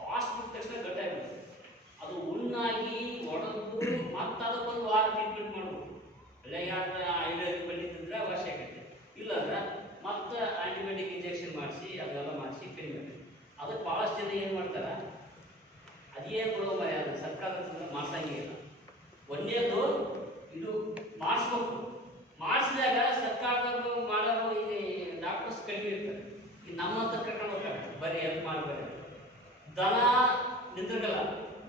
ವಾಶ್ ಬಿಟ್ಟ ತಕ್ಷಣ ಗಂಟಾಗಿರುತ್ತೆ. ಅದು ಹುಣ್ಣಾಗಿ ಒಡೆದು ಮತ್ತೆ ಅದಕ್ಕೊಂದು ವಾರ ಟ್ರೀಟ್ಮೆಂಟ್ ಮಾಡ್ಬೇಕು. ಒಳ್ಳೆಯ ಆಯುರ್ವೇದಿಕ್ ಬಂದಿದ್ದರೆ ವಾಶ ಆಗೈತೆ, ಇಲ್ಲಾಂದ್ರೆ ಮತ್ತೆ ಆಂಟಿಬಯೋಟಿಕ್ ಇಂಜೆಕ್ಷನ್ ಮಾಡಿಸಿ ಅದೆಲ್ಲ ಮಾಡಿಸಿ ಕಡಿಮೆ ಆಗೈತೆ. ಅದಕ್ಕೆ ಭಾಳಷ್ಟು ಜನ ಏನು ಮಾಡ್ತಾರೆ, ಅದೇನು ಕೊಡೋ ಮರ್ಯಾದ ಸರ್ಕಾರದ ಮಾಡ್ಸಂಗಿಲ್ಲ. ಒಂದೇದು ಇದು ಮಾಡಿಸ್ಬೇಕು. ಮಾಡಿಸಿದಾಗ ಸರ್ಕಾರದವರು ಮಾಡೋರು ಈಗ ಡಾಕ್ಟರ್ಸ್ ಕಡಿಮೆ ಇರ್ತಾರೆ. ಈಗ ನಮ್ಮಂತ ಕರ್ಕೊಂಡು ಹೋಗ್ತಾರೆ, ಬರೀ ಹೆಲ್ಪ್ ಮಾಡಬೇಡಿ. ದನ ನಿಂದ್ರಗಲ್ಲ,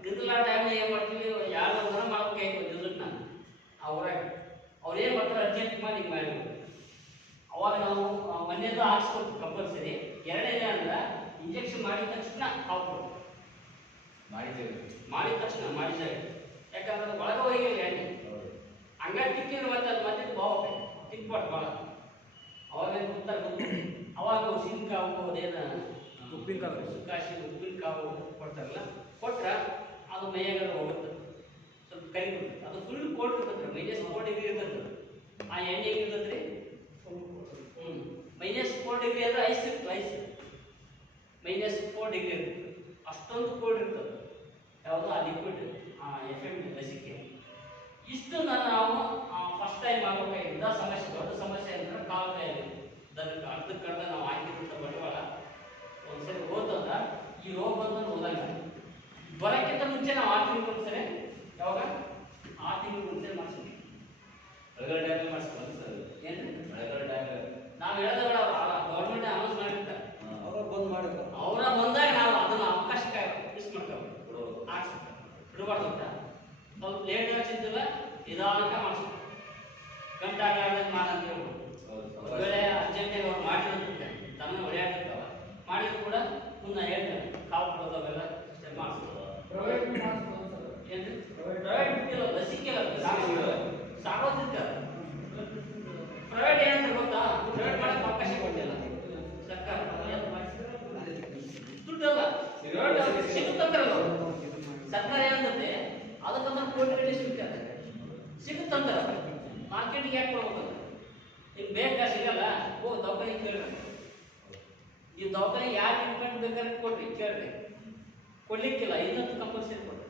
ನಿಂದ್ರಲ್ಲ ಟೈಮ್ನಾಗ ಏನು ಮಾಡ್ತೀವಿ, ಬಜೆಟ್ ಮಾಡಿ ಹಿಂಗೆ ಮಾಡಿಬಿಟ್ಟು ಅವಾಗ ನಾವು ಮನೆಯದು ಹಾಕ್ಸ್ಬೇಕು ಕಂಪಲ್ಸರಿ. ಎರಡನೇ ಅಂದ್ರೆ ಇಂಜೆಕ್ಷನ್ ಮಾಡಿದ ತಕ್ಷಣ ಹಾಕ್ಬೇಕು. ಮಾಡಿದ ತಕ್ಷಣ ಮಾಡಿದಾಗ ಯಾಕಂದ್ರೆ ಒಳಗೆ ಹೋಗಿ ಎಣ್ಣೆ ಹಂಗ ತಿಕ್ಕಿದ್ರೆ ಮತ್ತೆ ಅದು ಮತ್ತೆ ಬಾವಕ್ಕೆ ತಿಕ್ಬಾರ್ದು ಭಾಳ. ಅವಾಗ ಗೊತ್ತಾಗುತ್ತೆ. ಅವಾಗ ಉಸಿನಕಾವು ಅದೇನು ಉಪ್ಪಿನಕಾಯಿ ಸುಕ್ಕಾಶಿ ಉಪ್ಪಿನಕಾವು ಕೊಡ್ತಾರಲ್ಲ, ಕೊಟ್ರೆ ಅದು ಮೈಯಾಗ ಹೋಗುತ್ತೆ, ಸ್ವಲ್ಪ ಕೈ ಕೊಡ್ತದೆ. ಅದು ಫುಲ್ ಕೋಲ್ಡ್ ಇರ್ತದೆ, -4 ಡಿಗ್ರಿ ಇರ್ತದೆ. ಆ ಎಣ್ಣೆ ಹೆಂಗಿರ್ತದೆ ರೀ, -4 ಡಿಗ್ರಿ ಅಂದ್ರೆ ಐಸ್ ಇರ್ತದೆ. ಐಸ್ -4 ಡಿಗ್ರಿ ಇರ್ತದೆ, ಅಷ್ಟೊಂದು ಕೋಲ್ಡ್ ಇರ್ತದೆ. ಯಾವುದು ಆ ಲಿಕ್ವಿಡ್, ಆ FM ಲಸಿಕೆ. ಇಷ್ಟು ನಾವು ಫಸ್ಟ್ ಟೈಮ್ ಆಗಬೇಕಾಗಿದ್ದ ಸಮಸ್ಯೆ, ದೊಡ್ಡ ಸಮಸ್ಯೆ ಅಂದ್ರೆ ಕಾಲು ಕೈಯಲ್ಲಿ ಅದಕ್ಕೆ ಅರ್ಧಕ್ಕೆ ಕಡ್ದ ನಾವು ಹಾಕಿದಂಥ ಬಂಡವಾಳ ಒಂದ್ಸರಿ ಹೋದಂದ ಈ ರೋಗ ಬಂದು ಹೋದಂಗ ಬರೋಕ್ಕಿಂತ ಮುಂಚೆ ನಾವು 6 ತಿಂಗಳು ಒಂದ್ಸರಿ, ಯಾವಾಗ 6 ತಿಂಗಳು ಮುಂಚೆ ಮಾಡಿಸ್ತೀವಿ. ಮಳೆಗಾಲ ಟೈಮಲ್ಲಿ ಮಾಡಿಸ್ತಾರೆ ಸರ್. ಏನ್ರಿ ಮಳೆಗಾಲ ಟೈಮಲ್ಲಿ ನಾವು ಹೇಳೋದ ಗೌರ್ಮೆಂಟ್ ಅನೌನ್ಸ್ ಮಾಡಿರ್ತಾರೆ, ಅವ್ರ ಬಂದ್ ಮಾಡಿದ್ರು. ಅವರ ಬಂದಾಗ ನಾವು ಅದನ್ನ ಅವಕಾಶಕ್ಕೆ ಮಿಸ್ ಮಾಡ್ತೇವೆ, ಬಿಡಬಾರ್ದು ಅಂತ. ಸ್ವಲ್ಪ ಲೇಟ್ ಚಿಂತಿಲ್ಲ, ನಿಧಾನಕ್ಕೆ ಮಾಡಿಸ್ಬೇಕು. ಗಂಟಾಗಲಾರ್ದಂಗೆ ಮಾಡಂತ ಹೇಳ್ಬೋದು. ಒಂದು ವೇಳೆ ಅರ್ಜೆಂಟಿಗೆ ಅವ್ರು ಮಾಡಿದ್ರೆ ತನ್ನ ಓಡಾಡಿರ್ತಾವ ಮಾಡಿದ್ರು ಕೂಡ ಮುಂದೆ ಹೇಳ್ತಾರೆ ಕಾವು ಕೊಡೋದವೆಲ್ಲ ಮಾಡಿಸ್ಬೋದು. ಏನ್ರಿ ಪ್ರೈವೇಟ್ ಬಿಟ್ಟಿಲ್ಲ, ಲಸಿಕೆ ಸಾಕೋದಿರ್ತಾರೆ. ಪ್ರೈವೇಟ್ ಏನಂತ ಗೊತ್ತಾ, ಪ್ರೈವೇಟ್ ಮಾಡಕ್ಕೆ ಅವಕಾಶ ಕೊಟ್ಟಿಲ್ಲ ಸರ್ಕಾರ. ದುಡ್ಡಲ್ಲ ಸಿಗುತ್ತಂತಾರಲ್ಲ ಸರ್ಕಾರ ಏನಂದ್ರೆ ಅದಕ್ಕಂತ ಕೋಟಿ ಸಿಗ್ತಾರೆ, ಸಿಗುತ್ತಂತಾರ. ಮಾರ್ಕೆಟಿಗೆ ಯಾಕೆ ಕೊಡ್ಬೇಕಂತ ಈಗ ಬೇಕಾ ಸಿಗಲ್ಲ, ಹೋಗಿ ದವಾಖಾನೆಗೆ ಕೇಳ್ರಿ. ಈ ದವಾಖಾನೆಗೆ ಯಾರು ಟ್ರೀಟ್ಮೆಂಟ್ ಬೇಕಾದ್ರೆ ಕೊಡ್ರಿ, ಕೇಳ್ರಿ. ಕೊಡ್ಲಿಕ್ಕಿಲ್ಲ, ಇನ್ನೊಂದು ಕಂಪಲ್ಸರಿ ಕೊಡ್ರಿ.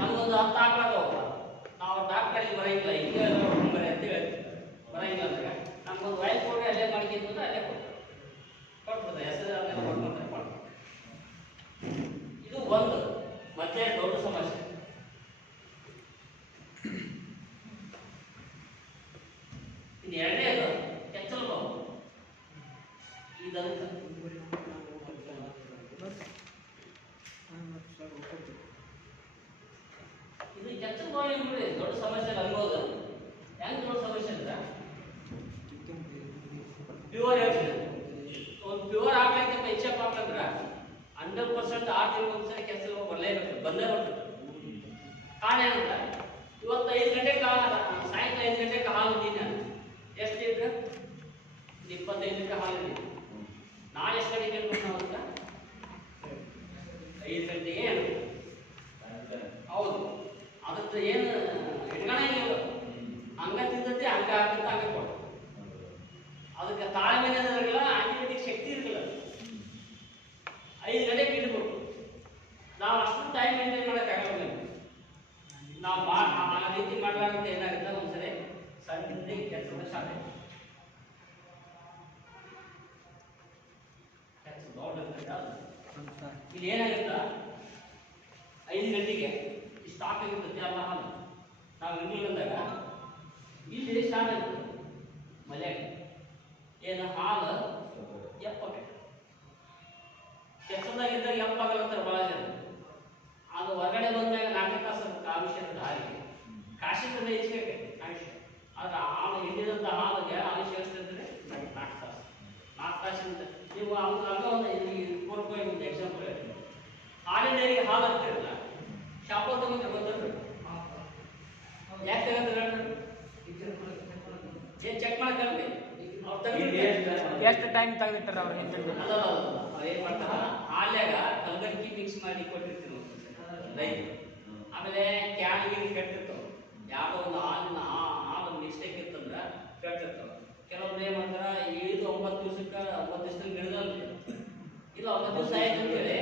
ನಮಗೊಂದು 10 ಆಕಳಾದವ, ನಾವು ಡಾಕ್ಟರ್ಗೆ ಬರೋಂಗಿಲ್ಲ, ಹಿಂಗೆ ಬರೀ ಅಂತ ಹೇಳ್ತೀವಿ, ಬರೋಂಗಿಲ್ಲ ಅಂದಾಗ ನಮ್ಗೊಂದು ವಯಸ್ಸು ಕೊಡ್ರಿ, ಅಲ್ಲೇ ಮಾಡ್ಕೊಂಡು ಅಲ್ಲೇ ಕೊಟ್ಬಿಡ್ತಾರೆ. ಹೆಸರು ಅಲ್ಲೇ ಕೊಟ್ಬಿಡ್ತಾರೆ, ಕೊಡ್ತಾರೆ. ಇದು ಒಂದು ಮತ್ತೆ ದೊಡ್ಡ ಸಮಸ್ಯೆ. ಇನ್ನು ಎರಡನೇದು ಕೆಚ್ಚಲು ಬಾವು. ಇದಂತ ಇದು ಕೆಚ್ಚಲು ಬಾವು ಬಿಡಿ ದೊಡ್ಡ ಸಮಸ್ಯೆ ಅನ್ಬೋದು. ಹೆಂಗ್ ದೊಡ್ಡ ಸಮಸ್ಯೆ ಅಂದ್ರೆ ಪ್ಯೂರ್ ಹೇಳ್ತೀನಿ, ಒಂದು ಪ್ಯೂರ್ ಹಾಕ್ಲಿಕ್ಕೆ ಹೆಚ್ಚಪ್ ಹಾಕಂದ್ರೆ 100% 6 ತಿಂಗಳು ಒಂದ್ಸರಿ ಕೆಚ್ಚಲು ಬಾವು ಬರಲೇಬೇಕು, ಬಂದೇ ಬರ್ತದೆ. ಕಾರಣ ಏನಂದ್ರೆ ಇವತ್ತು 5 ಗಂಟೆಗೆ ಸಾಯಂಕಾಲ 5 ಗಂಟೆಗೆ ಹಾಲು ನೀನು ಎಷ್ಟು ಲೀಟ್ರ್, 25 ಲೀಟ್ರ್ ಹಾಲು ನೀನು. ನಾಳೆ ಎಷ್ಟು ಗಂಟೆಗೆ ಹೇಳ್ಬೇಕು ನಾವು ಅಂತ, 5 ಗಂಟೆಗೆ ಏನು ಹೌದು. ಅದಕ್ಕೆ ಏನು ಇಟ್ಕೊಳಂಗಿಲ್ಲ, ಹಂಗ ತಿಂದತಿ ಹಂಗ ಹಾಕಂತ ಹಂಗೆ ಕೊಡು. ಅದಕ್ಕೆ ತಾಳ್ಮೆನೇ ಇರಲಿಲ್ಲ, ಆಂಟಿಬಯೋಟಿಕ್ ಶಕ್ತಿ ಇರಲಿಲ್ಲ. 5 ಗಂಟೆಗೆ ಇಟ್ಬಿಟ್ಟು ನಾವು ಅಷ್ಟು ಟೈಮ್ ಮೇಂಟೈನ್ ಮಾಡೋಕ್ಕಾಗಲ್ಲ. ನಾವು ಆ ರೀತಿ ಮಾಡಲಾರಂತ ಏನಾಗುತ್ತೆ, ಒಂದ್ಸರಿ ಸಣ್ಣ ಕೆಲಸ ಸ್ಟಾರ್ಟ್ ಆಯ್ತು, ಇಲ್ಲಿ ಏನಾಗುತ್ತಾ 5 ಗಂಟೆಗೆ ಸ್ಟಾಕ್ ಆಗಿರ್ತದೆ ಎಲ್ಲ ಹಾಲು. ನಾವು ಇಂಗ್ಲೆಂಡ್ ಅಂದಾಗ ಇಲ್ಲಿ ಸ್ಟಾರ್ಟ್ ಆಗುತ್ತೆ ಮಳೆ ಏನು ಹಾಲು ಎಪ್ಪಬೇಕು. ಕೆಚ್ಚದಾಗಿದ್ದಾಗ ಎಪ್ಪಾಗಲತ್ತಾರೆ ಭಾಳ ಜನ. ಅದು ಹೊರಗಡೆ ಬಂದಾಗ 4 ತಾಸು ಆವಿಷ್ಯ ಇರುತ್ತೆ ಹಾಲಿಗೆ, ಕಾಶಿಂದ ಹೆಚ್ಚಿಗೆ ಆವಿಷ್ಯ. ಆದ್ರೆ ಹಾಲು ಹಿಂದಿದಂಥ ಹಾಲಿಗೆ ಆವಿಷ್ಯ ಎಷ್ಟಿರ್ತದೆ, 4 ತಾಸು. 4 ತಾಸಿಂದ ನೀವು ಆಗ ಒಂದು ಪೂರ್ವಕವಾಗಿ ಒಂದು ಎಕ್ಸಾಂಪಲ್ ಹೇಳ್ತೀನಿ. ಹಾಲಿನ ಡೈರಿಗೆ ಹಾಲು ಹಾಕ್ತಿರಲ್ಲ, ಶಾಪ ತಗೊಂಡ್ರೆ ಗೊತ್ತಲ್ಲ, ಯಾಕೆ ತಗೊಂಡ್ರೆ ಏನು ಚೆಕ್ ಮಾಡಕ್ಕೆ ಅವ್ರು ತೆಗೆದು ಎಷ್ಟು ಟೈಮ್ ತೆಗೆದಿರ್ತಾರೆ ಅವ್ರು ಹಿಂದೆ ಅಲ್ಲ ಅವ್ರು ಏನು ಮಾಡ್ತಾರ, ಹಾಲ್ಯಾಗ ಕಲ್ಗಕ್ಕಿ ಮಿಕ್ಸ್ ಮಾಡಿ ಕೊಟ್ಟಿರ್ತೀವಿ ರೈತರು. ಆಮೇಲೆ ಕ್ಯಾನ್ಗೆ ಕೆಟ್ಟಿರ್ತಾವ, ಯಾವುದೋ ಒಂದು ಹಾಲು ಮಿಸ್ಟೇಕ್ ಇತ್ತಂದ್ರೆ ಕೆಟ್ಟಿರ್ತಾವ. ಕೆಲವೊಬ್ರು ಏನು ಮಾಡ್ತಾರ, 7-9 ದಿವಸಕ್ಕೆ 9 ದಿವಸದಲ್ಲಿ ಗಿಡದಲ್ಲಿ ಇಲ್ಲ 9 ದಿವಸ ಆಯ್ತು ಅಂತೇಳಿ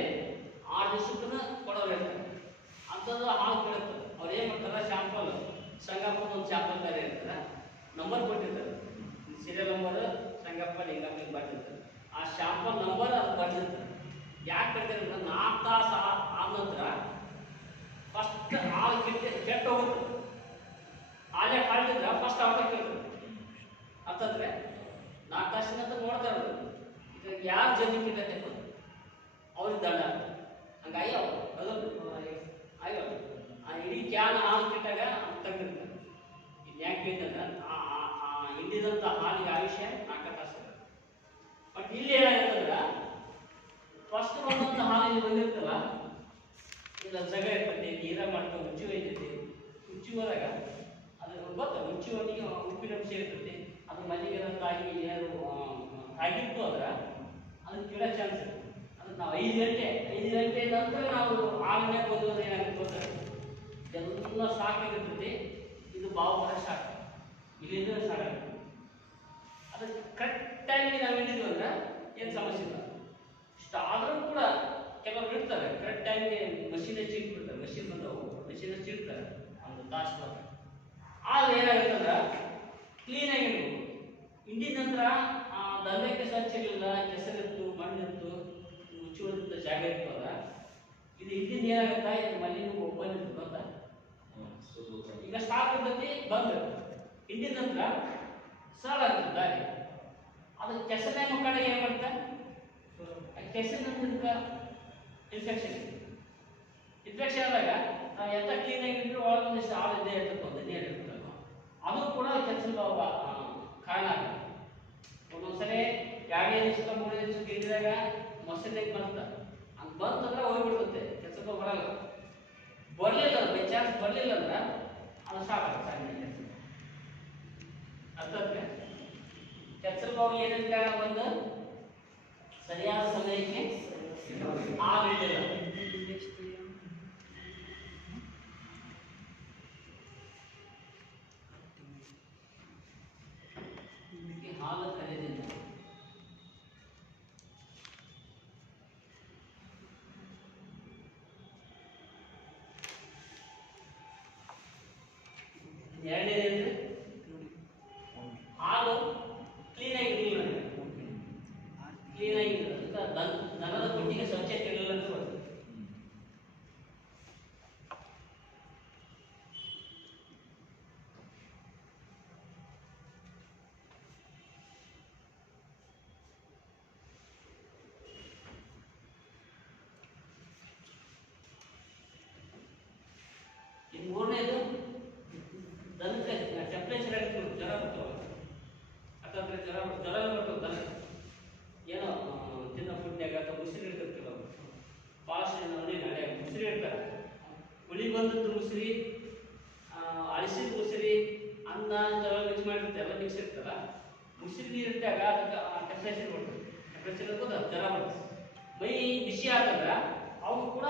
6 ದಿವಸಕ್ಕೂ ಕೊಡೋರು ಇರ್ತಾರೆ. ಅಂಥದ್ದು ಹಾಲು ಕೇಳಿರ್ತದೆ. ಅವ್ರು ಏನು ಮಾಡ್ತಾರೆ, ಶಾಂಪಲ್ ಸಂಗಪ್ಪನ ಒಂದು ಶಾಂಪಲ್ ಬೇರೆ ಇರ್ತಾರೆ, ನಂಬರ್ ಕೊಟ್ಟಿರ್ತಾರೆ, ಸೀರಿಯಲ್ ನಂಬರ್ ಸಂಗಪ್ಪ ಲಿಂಗಪ್ಪ ಬರ್ತಿರ್ತಾರೆ. ಆ ಶಾಂಪಲ್ ನಂಬರ್ ಅದು ಬರ್ತಿರ್ತಾರೆ. ಯಾಕೆ ಬರ್ತಾರೆ ಅಂದ್ರೆ 4 ತಾಸು ಆದ ನಂತರ ಫಸ್ಟ್ ಹಾಲು ಕೆಟ್ಟು ಹೋಗುತ್ತೆ. ಹಾಲೇ ಹಾಳಿದ್ರೆ ಫಸ್ಟ್ ಅವ್ರಿಗೆ ಕೇಳ್ತಾರೆ ಅಂತಂದ್ರೆ 4 ತಾಸಿನ ನಂತರ ನೋಡ್ತಾರೆ ಇದ್ರಾಗ ಯಾರು ಜಮೀನು ಕಿಟ್ಟೈತೆ ಅವ್ರಿಗೆ ದಂಡ. ಹಂಗಾಗಿ ಅವರು ಅದು ಅಯ್ಯೋ ಆ ಇಡೀ ಕ್ಯಾನ್ ಹಾಲು ಕಿಟ್ಟಾಗ ತೆಗೆದಿರ್ತಾರೆ. ಯಾಕೆ ಬೇಕಂದ್ರೆ ಹಿಂಡಿದಂಥ ಹಾಲಿಗೆ ಆಯುಷ್ಯ 4 ತಾಸು. ಬಟ್ ಇಲ್ಲಿ ಏನಾಗುತ್ತಂದ್ರೆ ಫಸ್ಟ್ ಬಂದಂಥ ಹಾಲು ಇಲ್ಲಿ ಬಂದಿರ್ತಲ್ಲ, ಇಲ್ಲ ಜಗ ಇರ್ತೈತಿ, ನೀರ ಮಾಡ್ಕೊಂಡು ಉಚ್ಚಿ ಒಯ್ತೈತಿ. ಉಚ್ಚಿ ಹೋದಾಗ ಅದು ಗೊತ್ತ, ಉಚ್ಚಿ ಒಳಗೆ ಉಪ್ಪಿನ ಅಂಶ ಇರ್ತೈತಿ. ಅದು ಮನೆಗೆ ತಾಗಿ ಏನಾದ್ರು ಆಗಿತ್ತು ಅಂದ್ರೆ ಅದಕ್ಕೆ ಕೀಳೋ ಚಾನ್ಸ್ ಇರುತ್ತೆ. ಅದಕ್ಕೆ ನಾವು 5 ಗಂಟೆ ನಂತರ ನಾವು ಹಾಲನ್ನೇ ಬಂದು ಏನಾಗುತ್ತೆ ಗೊತ್ತಾರೆ, ಎಲ್ಲ ಸಾಕಾಗಿರ್ತೈತಿ. ಇದು ಬಾವು ಬರ ಸ್ಟಾರ್ಟ್, ಇಲ್ಲಿಂದ ಸ್ಟಾರ್ಟ್ ಆಗುತ್ತೆ. ಅದಕ್ಕೆ ಕರೆಕ್ಟ್ ಟೈಮಿಗೆ ನಾವು ಹಿಡಿದ್ವಿ ಅಂದ್ರೆ ಏನು ಸಮಸ್ಯೆ ಇಲ್ಲ. ಇಷ್ಟ ಆದರೂ ಕೂಡ ಕೆಲವರು ಇಡ್ತಾರೆ ಕರೆಕ್ಟ್ ಟೈಮ್ಗೆ ಮಷೀನ್ ಚಿಡ್ಬಿಡ್ತಾರೆ. ಮಷೀನ್ ಬಂದವು, ಮಷೀನ್ ಚಿಡ್ತಾರೆ ಒಂದು ತಾಸು ಬಂದ. ಆಗ ಏನಾಗುತ್ತೆ ಅಂದ್ರೆ ಕ್ಲೀನಾಗಿ ಇಡಬೇಕು. ಹಿಂಡಿದ ನಂತರ ದಂಧಕ್ಕೆ ಸ್ವಚ್ಛ ಇರಲಿಲ್ಲ, ಕೆಸರಿತ್ತು, ಮಣ್ಣಿತ್ತು, ಮುಚ್ಚಿ ಹೋದಂಥ ಜಾಗ ಇರ್ತದ. ಇದು ಹಿಂದಿಂದ ಏನಾಗುತ್ತಾ, ಇದು ಮಣ್ಣಿನ ಓಪನ್ ಇರ್ತದೆ ಗೊತ್ತಾ. ಈಗ ಸ್ಟಾಕ್ ಇರ್ತೈತಿ, ಬಂದು ಹಿಂಡಿದ ನಂತರ ಸರಳ ಆಗ್ತದೆ ದಾರಿ. ಅದು ಕೆಸರನೇ ಮಕ್ಕಳಿಗೆ ಏನು ಮಾಡುತ್ತೆ, ಕೆಸರಿನಿಂದ ಇನ್ಫೆಕ್ಷನ್ ಆದಾಗ ನಾವು ಎಂತ ಕ್ಲೀನಾಗಿ ಇಟ್ಟರು ಒಳಗೆ ಒಂದಿಷ್ಟು ಹಾಲು ಇದ್ದೇ ಇರ್ತದೆ, ಒಂದು ನೀರು ಇರ್ತದೆ. ಅದು ಕೂಡ ಕೆಸರು ಕಾರಣ ಆಗುತ್ತೆ. ಒಂದೊಂದ್ಸರಿ 2 ದಿವಸ 3 ದಿವಸ ಗಿಡಿದಾಗ ಮೊಸರಿನಾಗ ಬರುತ್ತೆ, ಹಂಗೆ ಬಂತಂದ್ರೆ ಹೋಗ್ಬಿಡ್ತದೆ, ಕೆಸರು ಬರಲ್ಲ. ಬರಲಿಲ್ಲ ಬೈ ಚಾನ್ಸ್ ಬರಲಿಲ್ಲ ಅಂದ್ರೆ ಅದು ಸ್ಟಾಪ್ ಆಗುತ್ತೆ ಕೆಲಸ. ಅರ್ಥಾದ್ರೆ ಕೆಸರು ಬಾವು ಏನಿಲ್ಲ, ಒಂದು ಸರಿಯಾದ ಸಮಯಕ್ಕೆ ಆಗಲಿಲ್ಲ. ಹಾಲು ಕರೆದಿಲ್ಲ. ಎರಡನೇದು ಹಾಲು ಕ್ಲೀನಾಗಿ ಇರಲಿಲ್ಲ, ಕ್ಲೀನಾಗಿ ದನದ ಕೊಟ್ಟಿಗೆ ಸ್ವಚ್ಛತೆ ಇರಲಿಲ್ಲ ಅಂತ ಬರ್ತದೆ. ಇನ್ನು ಮೂರನೇದು ದನಕ್ಕೆ ಟೆಂಪ್ರೇಚರ್ ಆಗಿರ್ಬೋದು, ಜ್ವರ ಬರ್ತವೆ. ಯಾಕಂದ್ರೆ ಜ್ವರ ಬರ್ತವೆ ದನ ಏನೋ ತಿನ್ನೋ ಫುಡ್ನ್ಯಾಗ ಅಥವಾ ಮುಸ್ರಿ ಇರ್ತದೆ. ಕೆಲವು ಭಾಳಷ್ಟು ನೋಡಿ ನಾಳೆ ಮುಸ್ರಿ ಇರ್ತಾರೆ, ಹುಳಿ ಬಂದದ್ದು ಮುಸ್ರಿ, ಅಳಿಸಿದ ಮುಸ್ರಿ, ಅನ್ನ ಜಲ ಮಿಕ್ಸ್ ಮಾಡಿರುತ್ತೆ, ಎಲ್ಲ ಮಿಕ್ಸ್ ಇರ್ತಲ್ಲ. ಮುಸ್ರಿ ನೀರು ಇಟ್ಟಾಗ ಅದಕ್ಕೆ ಟೆಂಪ್ರೇಚರ್ ಬರ್ತದೆ. ಟೆಂಪ್ರೇಚರ್ ಇರ್ಬೋದು, ಜ್ವರ ಬರ್ತದೆ. ಮೈ ಬಿಸಿ ಆತಂದ್ರೆ ಅವು ಕೂಡ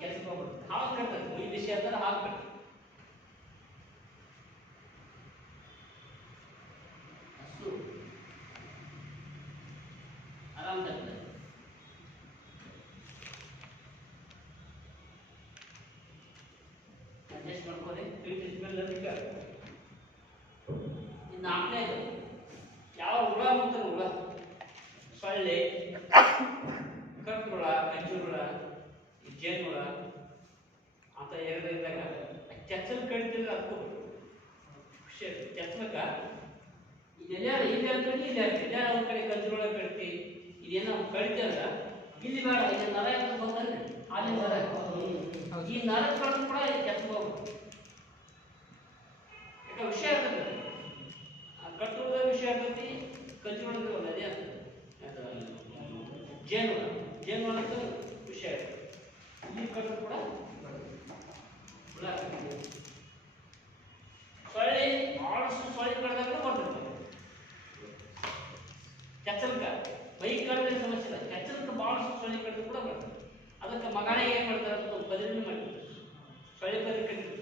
ಕೆಲಸಕ್ಕೆ ಹೋಗ್ಬಿಡ್ತದೆ. ಹಾಲು ಕಟ್ತದೆ, ಮೈ ಬಿಸಿ ಆದ್ರೆ ಹಾಲು ಕಟ್ತದೆ. ಹಸು ಆರಾಮ್ ತರ್ತದೆ. ಅಡ್ಜಸ್ಟ್ ಮಾಡ್ಕೊಳ್ಳಿ. ಇನ್ನು 4ನೇದು ಯಾವ ಹುಳ ಮುಗ್ತಾರೆ, ಹುಳ ಸೊಳ್ಳೆ, ಕಟ್ಟುಳ, ಕಂಜುಳ, ಜೇನುಳ ಅಂತ ಇದ್ದಾಗ ಕೆಚ್ಚಲು ಕಡಿತಿದ್ರೆ ಅದಕ್ಕೂ ಖುಷಿ ಆಗ್ತದೆ. ಕೆಚ್ಚಲಕ್ಕ ಇದೆಲ್ಲ ಇಲ್ಲಿ ಅಂತಂದ್ರೆ ಇಲ್ಲಿ ಆಗ್ತದೆ, ಒಂದು ಕಡೆ ಕಂಜುಳ ಕಡಿತಿ, ಇದೇನೋ ಕಡಿತಂದ್ರೆ ಇಲ್ಲಿ ಬೇಡ, ಇದು ನರ ಅಂತ ಬಂದ್ರೆ ಅಲ್ಲಿ ನರ, ಈ ನರ ಕಡಿದು ಕೂಡ ಕೆಚ್ಚಲು ಹೋಗ್ಬೇಕು. ಯಾಕೆ ವಿಷಯ ಆಗ್ತದೆ, ಕಟ್ಟುಳದ ವಿಷಯ ಆಗ್ತೈತಿ, ಕಂಜುಳದ ಅದೇ ಆಗ್ತದೆ. ಜೇನುಳ ಅಂತ ವಿಷಯ ಆಗ್ತದೆ. ಇಲ್ಲಿ ಕಟ್ಟರು ಕೂಡ ಹುಳ ಆಗ್ತದೆ. ಸೊಳ್ಳೆ ಆಳಷ್ಟು ಸೊಳ್ಳೆ ಕಡ್ದಾಗಲೂ ಬರ್ತದೆ. ಕೆಚ್ಚಲ್ಕ ಮೈ ಕಡಿದ್ರೆ ಸಮಸ್ಯೆ ಇಲ್ಲ, ಕೆಚ್ಚಲ್ಕ ಭಾಳಷ್ಟು ಸೊಳ್ಳೆ ಕಡಿದ್ರು ಕೂಡ ಬರ್ತದೆ. ಅದಕ್ಕೆ ಮಗಳಿಗೆ ಏನು ಮಾಡ್ತಾರೆ ಅಂತ ಒಂದು ಬದಲಿನ ಮಾಡ್ತಾರೆ, ಸೊಳ್ಳೆ ಬದಲಿ ಕಟ್ಟಿರ್ತಾರೆ.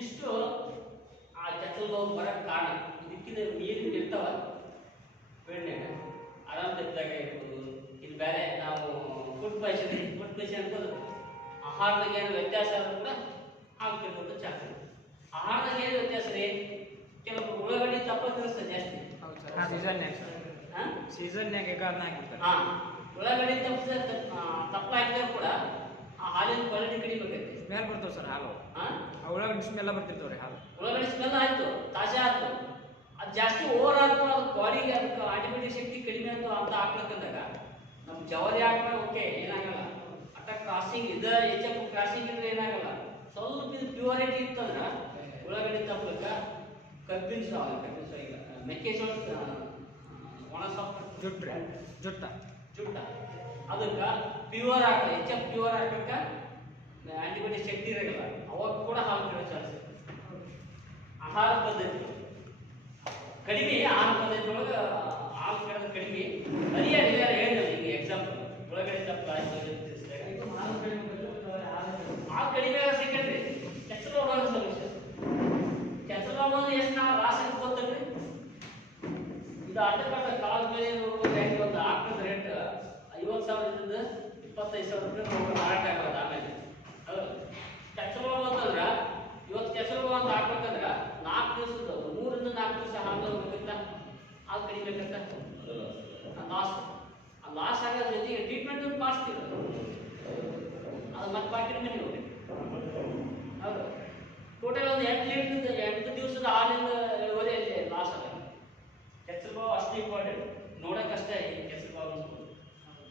ಇಷ್ಟು ಆ ಕೆಚ್ಚಲ್ ಬಾವು ಬರಕ್ಕೆ ಕಾರಣ. ಇದಕ್ಕಿಂತ ನೀರು ಇರ್ತಾವ ಬೆಣ್ಣೆಗ ಆರಾಮ್ ತೆಗ್ದಾಗ ಇರ್ಬೋದು. ಇಲ್ಲಿ ಬೇರೆ ನಾವು ಫುಡ್ ಪಾಯ್ಸನ್ ಅನ್ಬೋದು, ಆಹಾರದಾಗ ಏನು ವ್ಯತ್ಯಾಸ ಆದ್ರೂ ಕೂಡ ಆಗ್ತಿರ್ಬೋದು ಚಾನ್ಸ್. ಆಹಾರದಾಗ ಏನು ವ್ಯತ್ಯಾಸ ರೀ, ಕೆಲವು ಉಳ್ಳಾಗಡ್ಡಿ ತಪ್ಪ ತಿನ್ನಿಸ್ತದೆ ಜಾಸ್ತಿ. ಸೀಸನ್ಯಾಗ ಉಳ್ಳಾಗಡ್ಡಿ ತಪ್ಪ ಹಾಕಿದ್ರೆ ಕೂಡ ಆ ಹಾಲಿನ ಕ್ವಾಲಿಟಿ ಕಡಿಮೆ ಆಗೈತಿ. ಸ್ಮೆಲ್ ಬರ್ತವೆ ಸರ್ ಹಾಲು. ಉಳ್ಳಾಗಡ್ಡಿ ಸ್ಮೆಲ್ ಬರ್ತಿರ್ತವ್ರಿ ಹಾಲು. ಉಳ್ಳಾಗಡ್ಡಿ ಸ್ಮೆಲ್ ಆಯ್ತು, ತಾಜಾ ಆಯ್ತು. ಅದು ಜಾಸ್ತಿ ಓವರ್ ಆಯ್ತು, ಅದು ಬಾಡಿಗೆ ಅದಕ್ಕೆ ಆಟೋಮೆಟಿಕ್ ಶಕ್ತಿ ಕಡಿಮೆ ಆಯ್ತು ಅಂತ ಹಾಕ್ಬೇಕಂದಾಗ ನಮ್ಮ ಜವಾರಿ ಹಾಕ್ರೆ ಓಕೆ ಏನಾಗಲ್ಲ. ಕರೆಕ್ಟಾಗಿ ಕ್ರಾಸಿಂಗ್ ಇದು ಎಚ್ ಎಫ್ ಕ್ರಾಸಿಂಗ್ ಇದ್ರೆ ಏನಾಗಲ್ಲ. ಸ್ವಲ್ಪ ಇದು ಪ್ಯೂರಿಟಿ ಇತ್ತಂದ್ರೆ ಉಳ್ಳಾಗಡ್ಡಿ ತಪ್ಪಲಕ್ಕ ಕಬ್ಬಿನ ಈಗ ಮೆಕ್ಕೆಜೋಳ ಒಣ ಸೊಪ್ಪು ಜುಟ್ಟ ಚುಟ್ಟ ಅದಕ್ಕೆ ಪ್ಯೂರ್ ಹಾಕಲ್ಲ. ಎಚ್ ಎಫ್ ಪ್ಯೂರ್ ಹಾಕಕ್ಕ ಆಂಟಿಬಯೋಟಿಕ್ ಶಕ್ತಿ ಇರಲ್ಲ. ಅವಾಗ ಕೂಡ ಹಾಲು ಕೇಳೋ ಚಾನ್ಸ್ ಇದೆ. ಆಹಾರ ಪದ್ಧತಿ ಕಡಿಮೆ, ಆಹಾರ ಪದ್ಧತಿ ಒಳಗೆ ಹಾಲು ಕೇಳೋದು ಕಡಿಮೆ. ಹರಿಯಾಣ ಹೇಳಿದೆ ಈಗ ಎಕ್ಸಾಂಪಲ್ ಒಳಗಡೆ ತಪ್ಪು ಹಾಲು ಕಡಿಮೆ ಸೆಕೆಂಡ್ರಿ ಕೆಸರು ಹೋಗೋ ಸಮಸ್ಯೆ. ಕೆಸರು ಹೋಗೋದು ಎಷ್ಟು ನಾವು ರಾಸಾಯನಿಕ ಗೊತ್ತಲ್ರಿ. ಇದು ಅಡ್ಡಕಟ್ಟ ಕಾಲು ಬೆಲೆ ರೇಟ್ ಒಂದು ಆಕಳದ ರೇಟ್ 50,000ದಿಂದ 25,000 ರೂಪಾಯಿ ಮಾರಾಟ ಆಗೋದು. ಆಮೇಲೆ ಅದು ಕೆಸರು ಅಂತಂದ್ರೆ ಇವತ್ತು ಕೆಸರು ಅಂತ ಹಾಕ್ಬೇಕಂದ್ರೆ 4 ದಿವಸದ 3 ರಿಂದ 4 ದಿವಸ ಹಾಲು ಹೋಗಿಲ್ಲ, ಹಾಲು ಕಡಿಬೇಕಂತ ಲಾಸ್ ಆಗೋದ್ರ ಜೊತೆಗೆ ಟ್ರೀಟ್ಮೆಂಟ್ ಮಾಡಿಸ್ತೀವಿ. ಅದು ಮತ್ತೆ ಬಾಕಿ ಮನೆ ಹೋಗಿ ಹೌದು ಟೋಟಲ್ ಒಂದು 8 ದಿವಸದ ಹಾಲಿಂದ ಇಳುವರಿ ಲಾಸ್ ಆಗ. ಕೆಸರು ಬಾವು ಅಷ್ಟು ಇಂಪಾರ್ಟೆಂಟ್, ನೋಡೋಕ್ಕಷ್ಟೇ ಕೆಸರು ಬಾವು ಅನ್ಸ್ಬೋದು.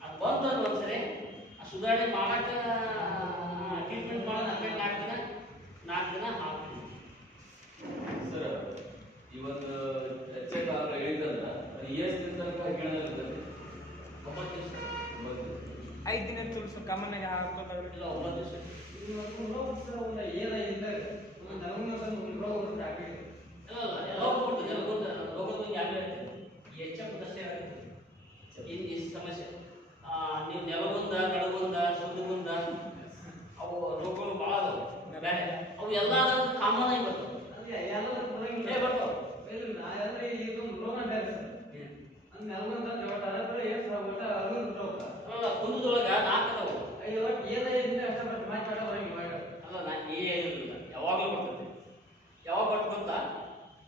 ಅದು ಬಂತು ಅಂದ್ರೆ ಒಂದ್ಸರಿ ಆ ಸುಧಾರಣೆ ಮಾಡಕ್ಕೆ ಟ್ರೀಟ್ಮೆಂಟ್ ಮಾಡೋದು ಹಂಗೆ 4 ದಿನ ಹಾಕ್ತೀವಿ. ಸರ್ ಇವತ್ತು ಹೆಚ್ಚಾಗಿ ಆಗ ಹೇಳಿದ್ರಲ್ಲ ಅದು ಎಷ್ಟು ದಿನ ತನಕ ಗಿಡದಲ್ಲಿ 9 ದಿವಸ 5 ದಿನ ತುಳಸು ಕಾಮನ್ ಆಗಿ ಹಾಕೋತಾರೆ. ಇಲ್ಲ 9 ದಿವಸ ಎಲ್ಲ ಹೋಗ್ಬಿಟ್ಟು ರೋಗದ ಯಾವ್ದು ಹೆಚ್ಚಪ್ಪದಷ್ಟೇ ಆಗುತ್ತೆ. ಇನ್ನು ಈ ಸಮಸ್ಯೆ ನೀವು ನೆಲಗುಂದ ನಡಗುಂದ ಸೊಂದುಗುಂದ ಅವು ರೋಗಗಳು ಭಾಳ ಅದಾವೆ. ಬೇರೆ ಅವು ಎಲ್ಲ ಕಾಮನ್ ಆಗಿ ಬರ್ತವೆ. ಬರ್ತಾವೆ ಅಲ್ಲ ಕುಂದದೊಳಗೆ 4 ಅದಾವು. ಅಲ್ಲ ನಾನು ಏನಿಲ್ಲ ಯಾವಾಗಲೂ ಬರ್ತದೆ. ಯಾವಾಗ ಬರ್ತಂತ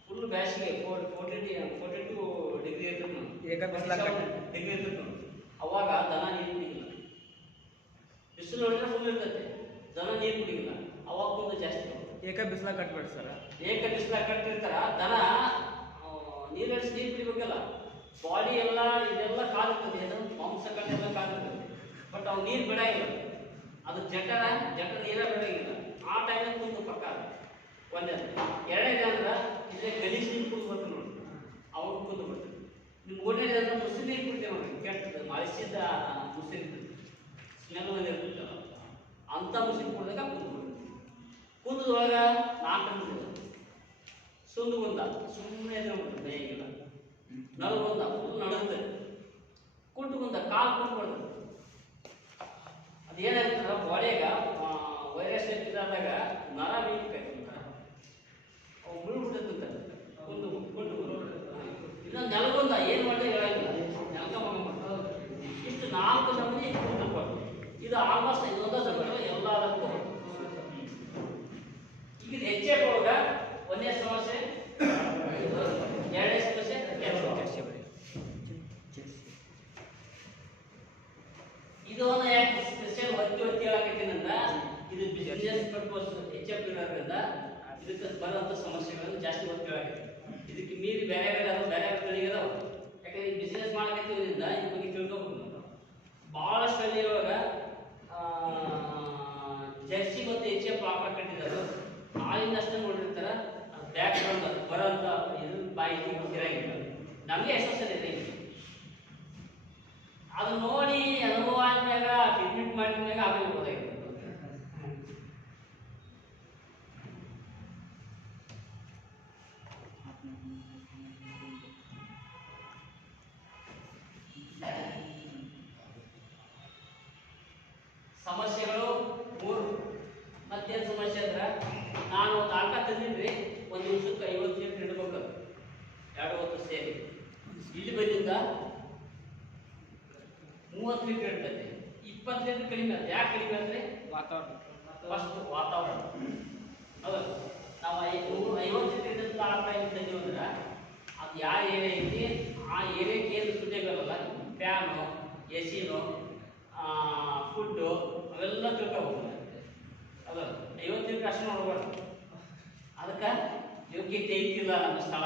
ಫುಲ್ ಬ್ಯಾಸಿಗೆ 42 ಡಿಗ್ರಿ ಇರ್ತದೆ. ಈಗ ಬಿಸಿಲಾಗ ಡಿಗ್ರಿ ಇರ್ತದೆ. ಅವಾಗ ದನ ನೀರು ಕುಡಿಗಿಲ್ಲ. ಬಿಸಿಲು ನೋಡಿದ್ರೆ ಫುಲ್ ಇರ್ತೈತೆ, ದನ ನೀರು ಕುಡಿಗಿಲ್ಲ. ಅವಾಗ ಕುಂದು ಜಾಸ್ತಿ ಏಕ ಬಿಸಿಲಾಗ ಕಟ್ಬೇಡಿ ಸರ್. ಏಕ ಬಿಸಿಲಾಗ ಕಟ್ಟಿರ್ತಾರ. ದನ ನೀರಿಳಿಸಿ ನೀರು ಕುಡಿಬೇಕಲ್ಲ. ಬಾಡಿ ಎಲ್ಲ ಇದೆಲ್ಲ ಕಾಲಿರ್ತದೆ, ಅದು ಮಾಂಸಗಳೆಲ್ಲ ಕಾಲಿರ್ತದೆ. ಬಟ್ ಅವು ನೀರು ಬಿಡಾಗಿಲ್ಲ. ಅದು ಜಠರ ನೀರ ಬಿಡಾಗಿಲ್ಲ. ಆ ಟೈಮಿಗೆ ಕುಂದು ಪಕ್ಕ ಒಂದೇದು. ಎರಡನೇದು ಅಂದ್ರೆ ಇಲ್ಲೇ ಗಲೀಜು ನೀರು ಕುಡಿದು ಬರ್ತದೆ ನೋಡಿ, ಅವಾಗ ಕುಂದು ಬರ್ತದೆ. ನಿಮ್ಮ ಮೂರನೇದು ಅಂದ್ರೆ ಮುಸ್ಲಿ ನೀರು ಕುಡಿತೇವೆ ನೋಡಿ, ಕೆಟ್ಟದ್ದು ಮಳಿಸಿದ ಮುಸ್ಲಿ ಸ್ಮೆಲ್ ಬಂದಿರ್ತದೆ. ಅಂಥ ಮುಸ್ಲಿ ಕುಡಿದಾಗ ಕುಂದು ಬರ್ತದೆ. ಕುಂದದೊಳಗೆ 4 ಸುಂದುಗುಂದ ಸುಮ್ಮನೆ ಎದ್ಬಿಡ್ತದೆ, ಬೇಯಿಲ್ಲ. ನಲಗುಂದ ಫುಲ್ ನಡುತ್ತೆ. ಕುಂಟುಗುಂದ ಕಾಲು ಕುಂಟ್ಬಾರ್ದು. ಅದೇನಾಗ್ತದೆ ಬಾಡಿಯಾಗ ವೈರಸ್ ಇದಾದಾಗ ನರ ಬೀಳ್ಬೇಕಾಯ್ತು, ಅವು ಮುಳ್ಬಿಡುತ್ತಂತ ಕುಂಟು. ಇನ್ನೊಂದು ನೆಲಗುಂದ ಏನು ಮಾಡಿ ಹೇಳಂಗಿಲ್ಲ, ನೆಲಕ ಮಗ ಇಷ್ಟು 4 ನಮೂನಿ ಕುಂಟು. ಇದು ಆಲ್ಮೋಸ್ಟ್ ಇದೊಂದು ಸಮಯ ಎಲ್ಲದಕ್ಕೂ. ಈಗ ಹೆಚ್ಚೆ ಒಳಗ ಒಂದೇ ಸಮಸ್ಯೆ, ಎರಡನೇ ಸಮಸ್ಯೆ ಇದು ಒಂದು ಯಾಕೆ ಸ್ಪೆಷಲ್ ಒತ್ತಿ ಹೇಳಕತ್ತೀನಂದ್ರ ಇದು ಬಿಸಿನೆಸ್ ಪರ್ಪಸ್ ಹೆಚ್ಚು ಇರೋದ್ರಿಂದ ಇದಕ್ಕೆ ಬರುವಂಥ ಸಮಸ್ಯೆಗಳನ್ನು ಜಾಸ್ತಿ ಒತ್ತಿ ಹೇಳಕತ್ತೀನಿ. ಇದಕ್ಕೆ ಮೀರಿ ಬೇರೆ ಗಳಿಗೆ ಅದಾವ. ಯಾಕಂದ್ರೆ ಈ ಬಿಸಿನೆಸ್ ಮಾಡಕತ್ತೀವಿಂದ ಇದ್ರ ಬಗ್ಗೆ ತಿಳ್ಕೊಬೇಕು. ಭಾಳಷ್ಟು ಹಳ್ಳಿ ಒಳಗ ಜರ್ಸಿ ಮತ್ತು HF ಆಕಳ ಕಟ್ಟಿದ್ದಾರೆ. ಹಾಲಿನ ಅಷ್ಟೇ ನೋಡಿರ್ತಾರ, ಬ್ಯಾಕ್ ಗ್ರೌಂಡ್ ಬರೋಂಥ ಇದು ಬಾಯಿ ಇರಂಗಿಲ್ಲ. ನಮಗೆ ಎಷ್ಟೊಂದು ಇದೆ. ಅದು ನೋಡಿ ಅನುಭವ ಆದ್ಮ್ಯಾಗ ಟ್ರೀಟ್ಮೆಂಟ್ ಮಾಡಿದ್ಮ್ಯಾಗ ಆಮೇಲೆ ಗೊತ್ತಾಗಿರ್ತದೆ. ಸಮಸ್ಯೆಗಳು 3. ಮತ್ತೇನು ಸಮಸ್ಯೆ ಅಂದ್ರೆ ನಾನು ಒಂದು ಆಟ ತಂದಿದ್ರಿ, ಒಂದು ದಿವಸಕ್ಕೆ 50 ಲೀಟರ್ ಇಡಬೇಕು, 2 ಹೊತ್ತು ಸೇರಿ. ಇಲ್ಲಿ ಬಂದಿಂದ 30 ಲೀಟರ್ ಇರ್ತೈತೆ. 20 ಲೀಟರ್ ಕಡಿಮೆ ಆಗುತ್ತೆ. ಯಾಕೆ ಕಡಿಮೆ ಅಂದರೆ ವಾತಾವರಣ. ಹೌದು, ನಾವು 50 ಲೀಟರ್ ಇದ್ದಂಥ ಆಟ ಏನು ತಂದೀವಿ ಅಂದ್ರೆ ಅದು ಯಾವ ಏರಿಯಾ ಐತಿ ಆ ಏರಿಯಾಕ್ಕೆ ಏನು ಸುಟೇಬಲ್ ಅಲ್ಲ, ಫ್ಯಾನು, AC-ನೋ, ಫುಡ್ಡು ಅವೆಲ್ಲ ತಿಳ್ಕೊಬೇಕು. ಅದು 50 ಲೀಟರ್ ಅಷ್ಟು ನೋಡ್ಬಾರ್ದು. ಅದಕ್ಕೆ ಯೋಗ್ಯತೆ ಐತಿಲ್ಲ ನಮ್ಮ ಸ್ಥಳ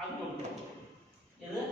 ಆಗ್ಬಿಟ್ಟು ಇದು